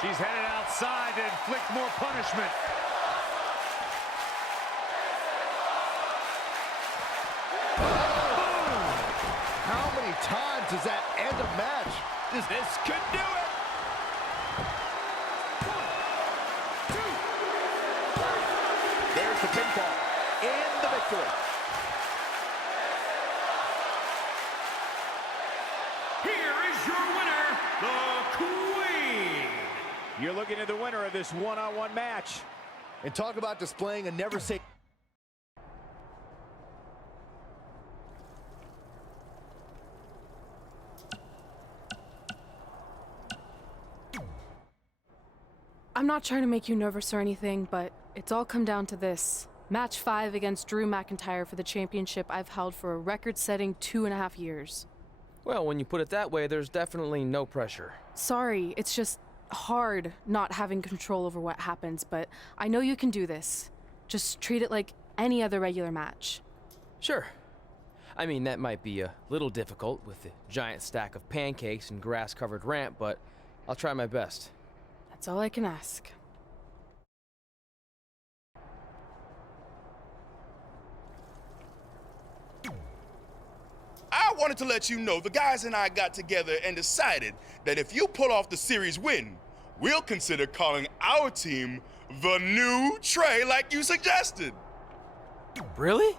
She's headed outside to inflict more punishment. How many times does that end a match? This could do it. There's the pinfall. In the victory. Here is your winner, the Queen. You're looking at the winner of this one-on-one match. And talk about displaying a never say. I'm not trying to make you nervous or anything, but it's all come down to this. Match 5 against Drew McIntyre for the championship I've held for a record-setting 2.5 years. Well, when you put it that way, there's definitely no pressure. Sorry, it's just hard not having control over what happens, but I know you can do this. Just treat it like any other regular match. Sure. I mean, that might be a little difficult with the giant stack of pancakes and grass-covered ramp, but I'll try my best. That's all I can ask. I wanted to let you know the guys and I got together and decided that if you pull off the series win, we'll consider calling our team the New Trey like you suggested. Really?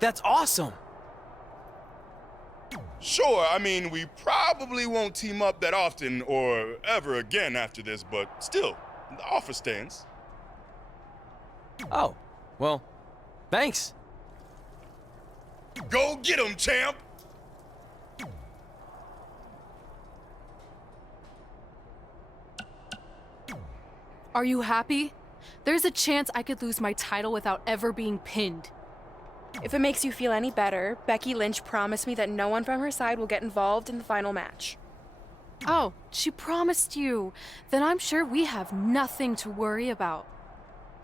That's awesome! Sure, I mean, we probably won't team up that often or ever again after this, but still, the offer stands. Oh, well, thanks. Go get him, champ! Are you happy? There's a chance I could lose my title without ever being pinned. If it makes you feel any better, Becky Lynch promised me that no one from her side will get involved in the final match. Oh, she promised you. Then I'm sure we have nothing to worry about.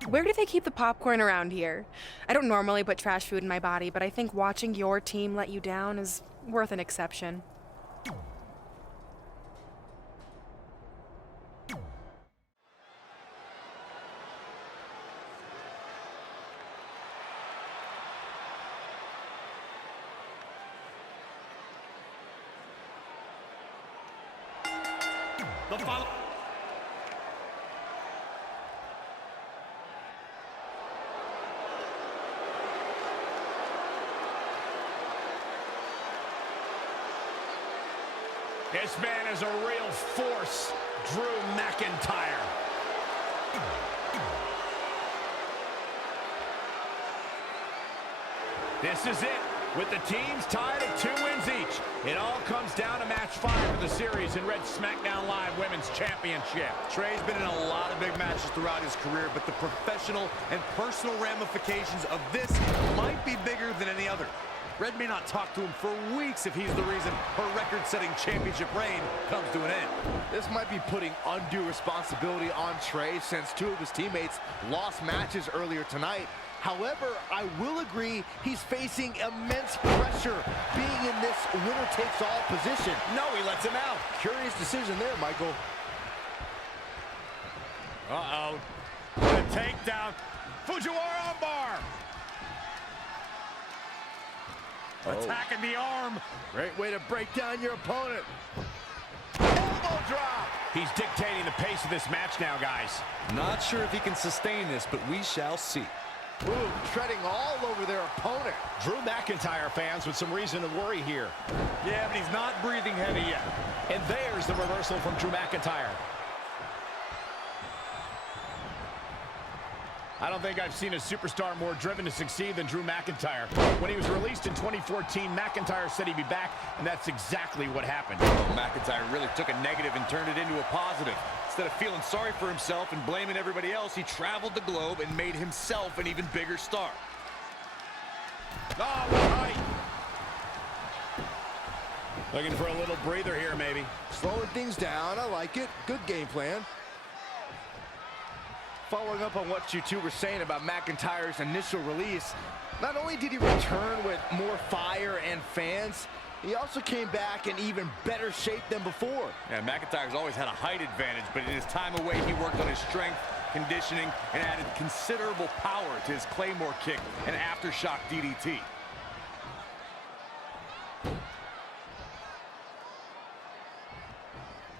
Where do they keep the popcorn around here? I don't normally put trash food in my body, but I think watching your team let you down is worth an exception. The follow. This man is a real force, Drew McIntyre. This is it. With the teams tied at 2 wins each, it all comes down to match 5 of the series in Red SmackDown Live Women's Championship. Trey's been in a lot of big matches throughout his career, but the professional and personal ramifications of this might be bigger than any other. Red may not talk to him for weeks if he's the reason her record-setting championship reign comes to an end. This might be putting undue responsibility on Trey since 2 of his teammates lost matches earlier tonight. However, I will agree he's facing immense pressure being in this winner-takes-all position. No, he lets him out. Curious decision there, Michael. Uh-oh. The takedown. Fujiwara armbar. Attacking the arm. Great way to break down your opponent. Elbow drop. He's dictating the pace of this match now, guys. Not sure if he can sustain this, but we shall see. Ooh, treading all over their opponent. Drew McIntyre fans with some reason to worry here. Yeah, but he's not breathing heavy yet. And there's the reversal from Drew McIntyre. I don't think I've seen a superstar more driven to succeed than Drew McIntyre. When he was released in 2014, McIntyre said he'd be back, and that's exactly what happened. Well, McIntyre really took a negative and turned it into a positive. Instead of feeling sorry for himself and blaming everybody else, he traveled the globe and made himself an even bigger star. Oh, what height. Looking for a little breather here, maybe. Slowing things down. I like it. Good game plan. Following up on what you two were saying about McIntyre's initial release, not only did he return with more fire and fans, he also came back in even better shape than before. Yeah, McIntyre's always had a height advantage, but in his time away, he worked on his strength, conditioning, and added considerable power to his Claymore kick and aftershock DDT.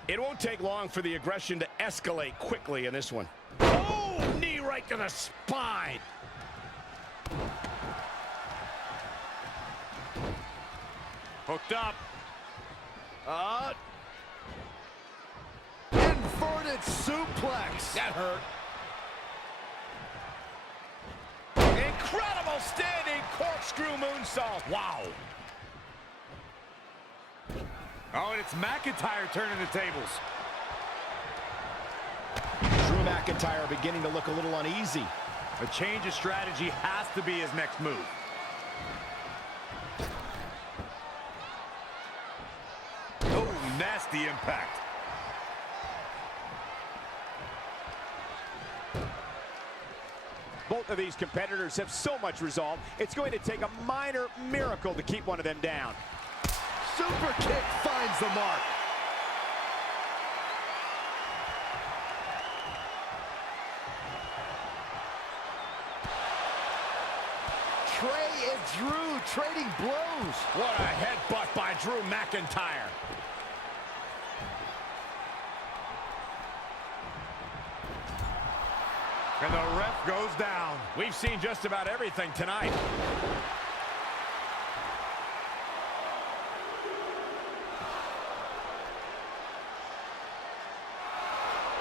It won't take long for the aggression to escalate quickly in this one. Oh, knee right to the spine. Hooked up. Inverted suplex. That hurt. Incredible standing corkscrew moonsault. Wow. Oh, and it's McIntyre turning the tables. Drew McIntyre beginning to look a little uneasy. A change of strategy has to be his next move. Oh, nasty impact. Both of these competitors have so much resolve, it's going to take a minor miracle to keep one of them down. Super kick finds the mark. Trey and Drew trading blows. What a headbutt by Drew McIntyre. And the ref goes down. We've seen just about everything tonight.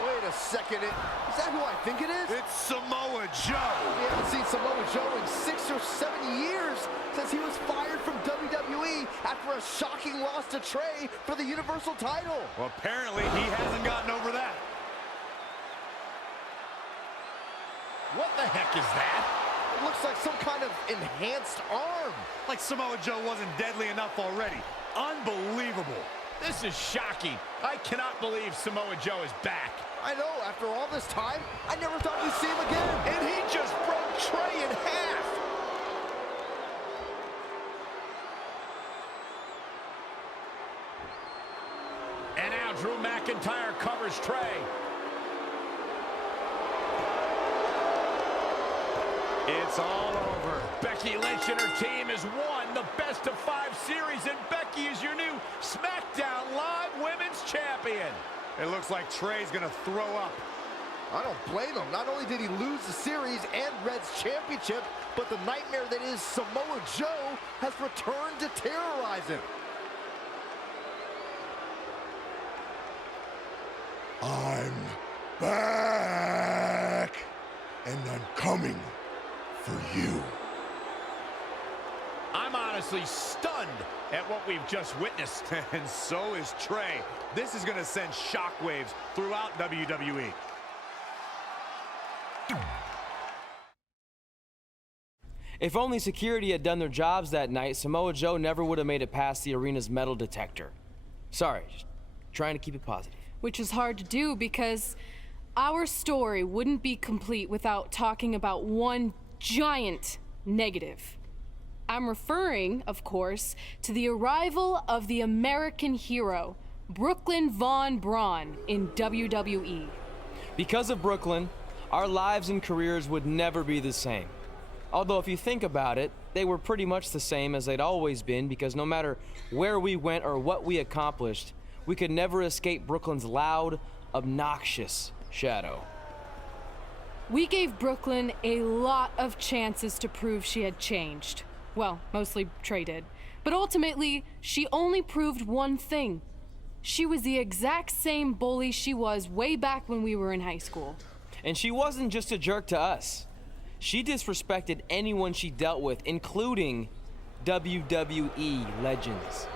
Wait a second, is that who I think it is? It's Samoa Joe. We haven't seen Samoa Joe in 6 or 7 years since he was fired from WWE after a shocking loss to Trey for the Universal title. Well, apparently he hasn't gotten over that. What the heck is that? It looks like some kind of enhanced arm. Like Samoa Joe wasn't deadly enough already. Unbelievable. This is shocking. I cannot believe Samoa Joe is back. I know, after all this time, I never thought we'd see him again. And he just broke Trey in half. And now Drew McIntyre covers Trey. It's all over. Becky Lynch and her team has won the best-of-5 series, and Becky is your new SmackDown Live Women's Champion. It looks like Trey's gonna throw up. I don't blame him. Not only did he lose the series and Red's championship, but the nightmare that is Samoa Joe has returned to terrorize him. I'm back, and I'm coming for you. I'm honestly stunned at what we've just witnessed. And so is Trey. This is gonna send shockwaves throughout WWE. If only security had done their jobs that night, Samoa Joe never would have made it past the arena's metal detector. Sorry, just trying to keep it positive. Which is hard to do because our story wouldn't be complete without talking about one giant negative. I'm referring, of course, to the arrival of the American hero, Brooklyn Von Braun, in WWE. Because of Brooklyn, our lives and careers would never be the same. Although if you think about it, they were pretty much the same as they'd always been, because no matter where we went or what we accomplished, we could never escape Brooklyn's loud, obnoxious shadow. We gave Brooklyn a lot of chances to prove she had changed. Well, mostly Trey did. But ultimately, she only proved one thing. She was the exact same bully she was way back when we were in high school. And she wasn't just a jerk to us. She disrespected anyone she dealt with, including WWE legends.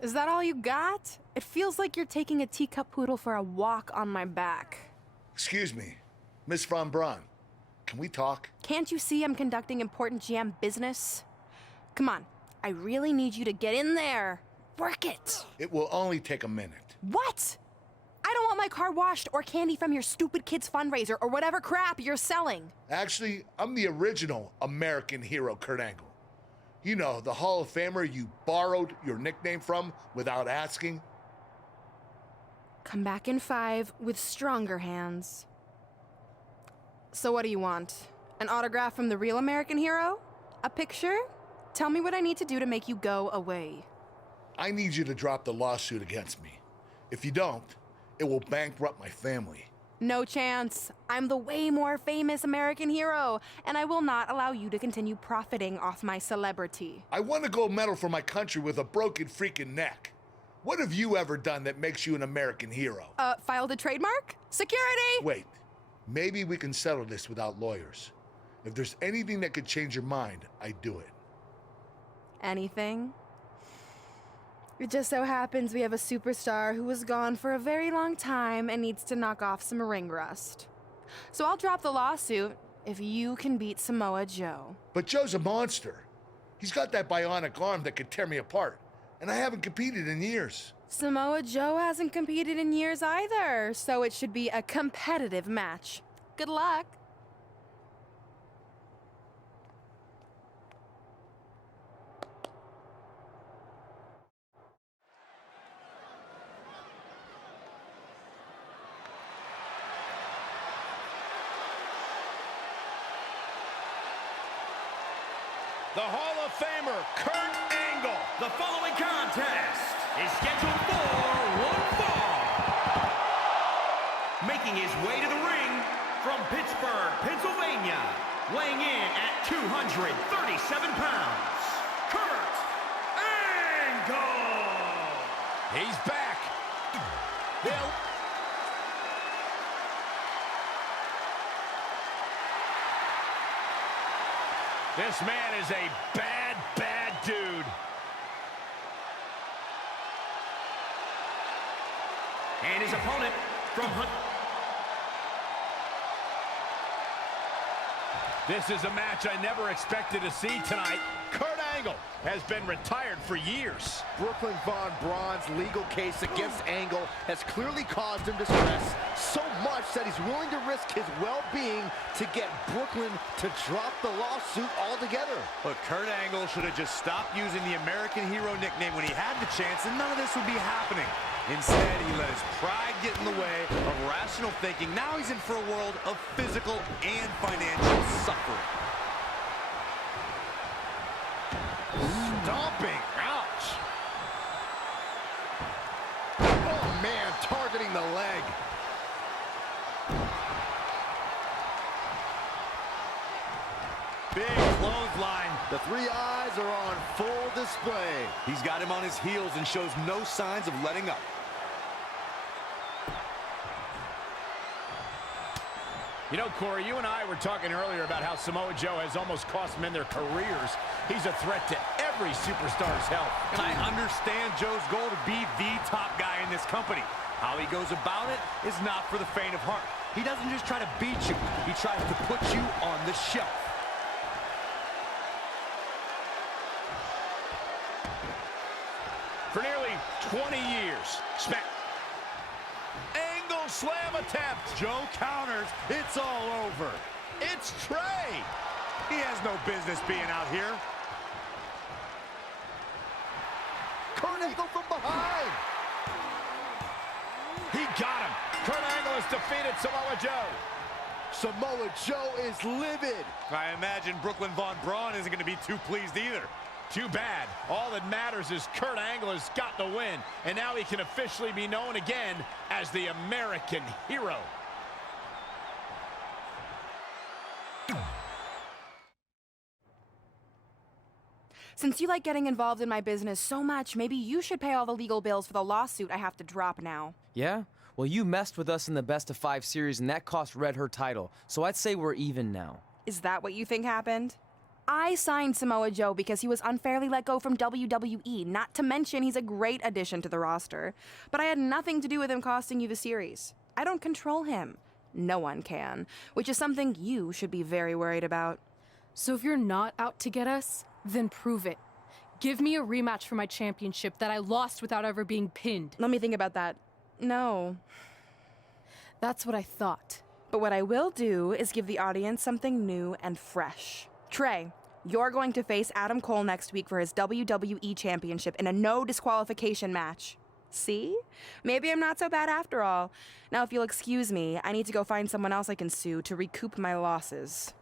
Is that all you got? It feels like you're taking a teacup poodle for a walk on my back. Excuse me, Miss Von Braun. Can we talk? Can't you see I'm conducting important GM business? Come on, I really need you to get in there. Work it. It will only take a minute. What? I don't want my car washed or candy from your stupid kid's fundraiser or whatever crap you're selling. Actually, I'm the original American hero, Kurt Angle. You know, the Hall of Famer you borrowed your nickname from without asking. Come back in 5 with stronger hands. So what do you want? An autograph from the real American hero? A picture? Tell me what I need to do to make you go away. I need you to drop the lawsuit against me. If you don't, it will bankrupt my family. No chance. I'm the way more famous American hero, and I will not allow you to continue profiting off my celebrity. I won a gold medal for my country with a broken freaking neck. What have you ever done that makes you an American hero? Filed a trademark? Security! Wait, maybe we can settle this without lawyers. If there's anything that could change your mind, I'd do it. Anything? It just so happens we have a superstar who was gone for a very long time and needs to knock off some ring rust. So I'll drop the lawsuit if you can beat Samoa Joe. But Joe's a monster. He's got that bionic arm that could tear me apart, and I haven't competed in years. Samoa Joe hasn't competed in years either, so it should be a competitive match. Good luck. The Hall of Famer, Kurt Angle. The following contest is scheduled for one fall. Making his way to the ring from Pittsburgh, Pennsylvania, weighing in at 237 pounds, Kurt Angle. He's back. This man is a bad, bad dude. And his opponent from This is a match I never expected to see tonight. Kurt Angle has been retired for years. Brooklyn Von Braun's legal case against Angle has clearly caused him distress, so much that he's willing to risk his well-being to get Brooklyn to drop the lawsuit altogether. Look, Kurt Angle should have just stopped using the American hero nickname when he had the chance, and none of this would be happening. Instead, he let his pride get in the way of rational thinking. Now he's in for a world of physical and financial suffering. Stomping. Ouch. Oh, man, targeting the leg. Big clothesline. The three eyes are on full display. He's got him on his heels and shows no signs of letting up. You know, Corey, you and I were talking earlier about how Samoa Joe has almost cost men their careers. He's a threat to every superstar's health. And I understand Joe's goal to be the top guy in this company. How he goes about it is not for the faint of heart. He doesn't just try to beat you. He tries to put you on the shelf. For nearly 20 years, Smack. Angle slam attempt. Joe counters. It's all over. It's Trey. He has no business being out here. Kurt Angle from behind. He got him. Kurt Angle has defeated Samoa Joe. Samoa Joe is livid. I imagine Brooklyn Von Braun isn't going to be too pleased either. Too bad. All that matters is Kurt Angle has got the win, and now he can officially be known again as the American hero. Since you like getting involved in my business so much, maybe you should pay all the legal bills for the lawsuit I have to drop now. Yeah? Well, you messed with us in the Best of 5 series, and that cost Red her title. So I'd say we're even now. Is that what you think happened? I signed Samoa Joe because he was unfairly let go from WWE, not to mention he's a great addition to the roster. But I had nothing to do with him costing you the series. I don't control him. No one can, which is something you should be very worried about. So if you're not out to get us, then prove it. Give me a rematch for my championship that I lost without ever being pinned. Let me think about that. No. That's what I thought. But what I will do is give the audience something new and fresh. Trey, you're going to face Adam Cole next week for his WWE Championship in a no disqualification match. See? Maybe I'm not so bad after all. Now, if you'll excuse me, I need to go find someone else I can sue to recoup my losses.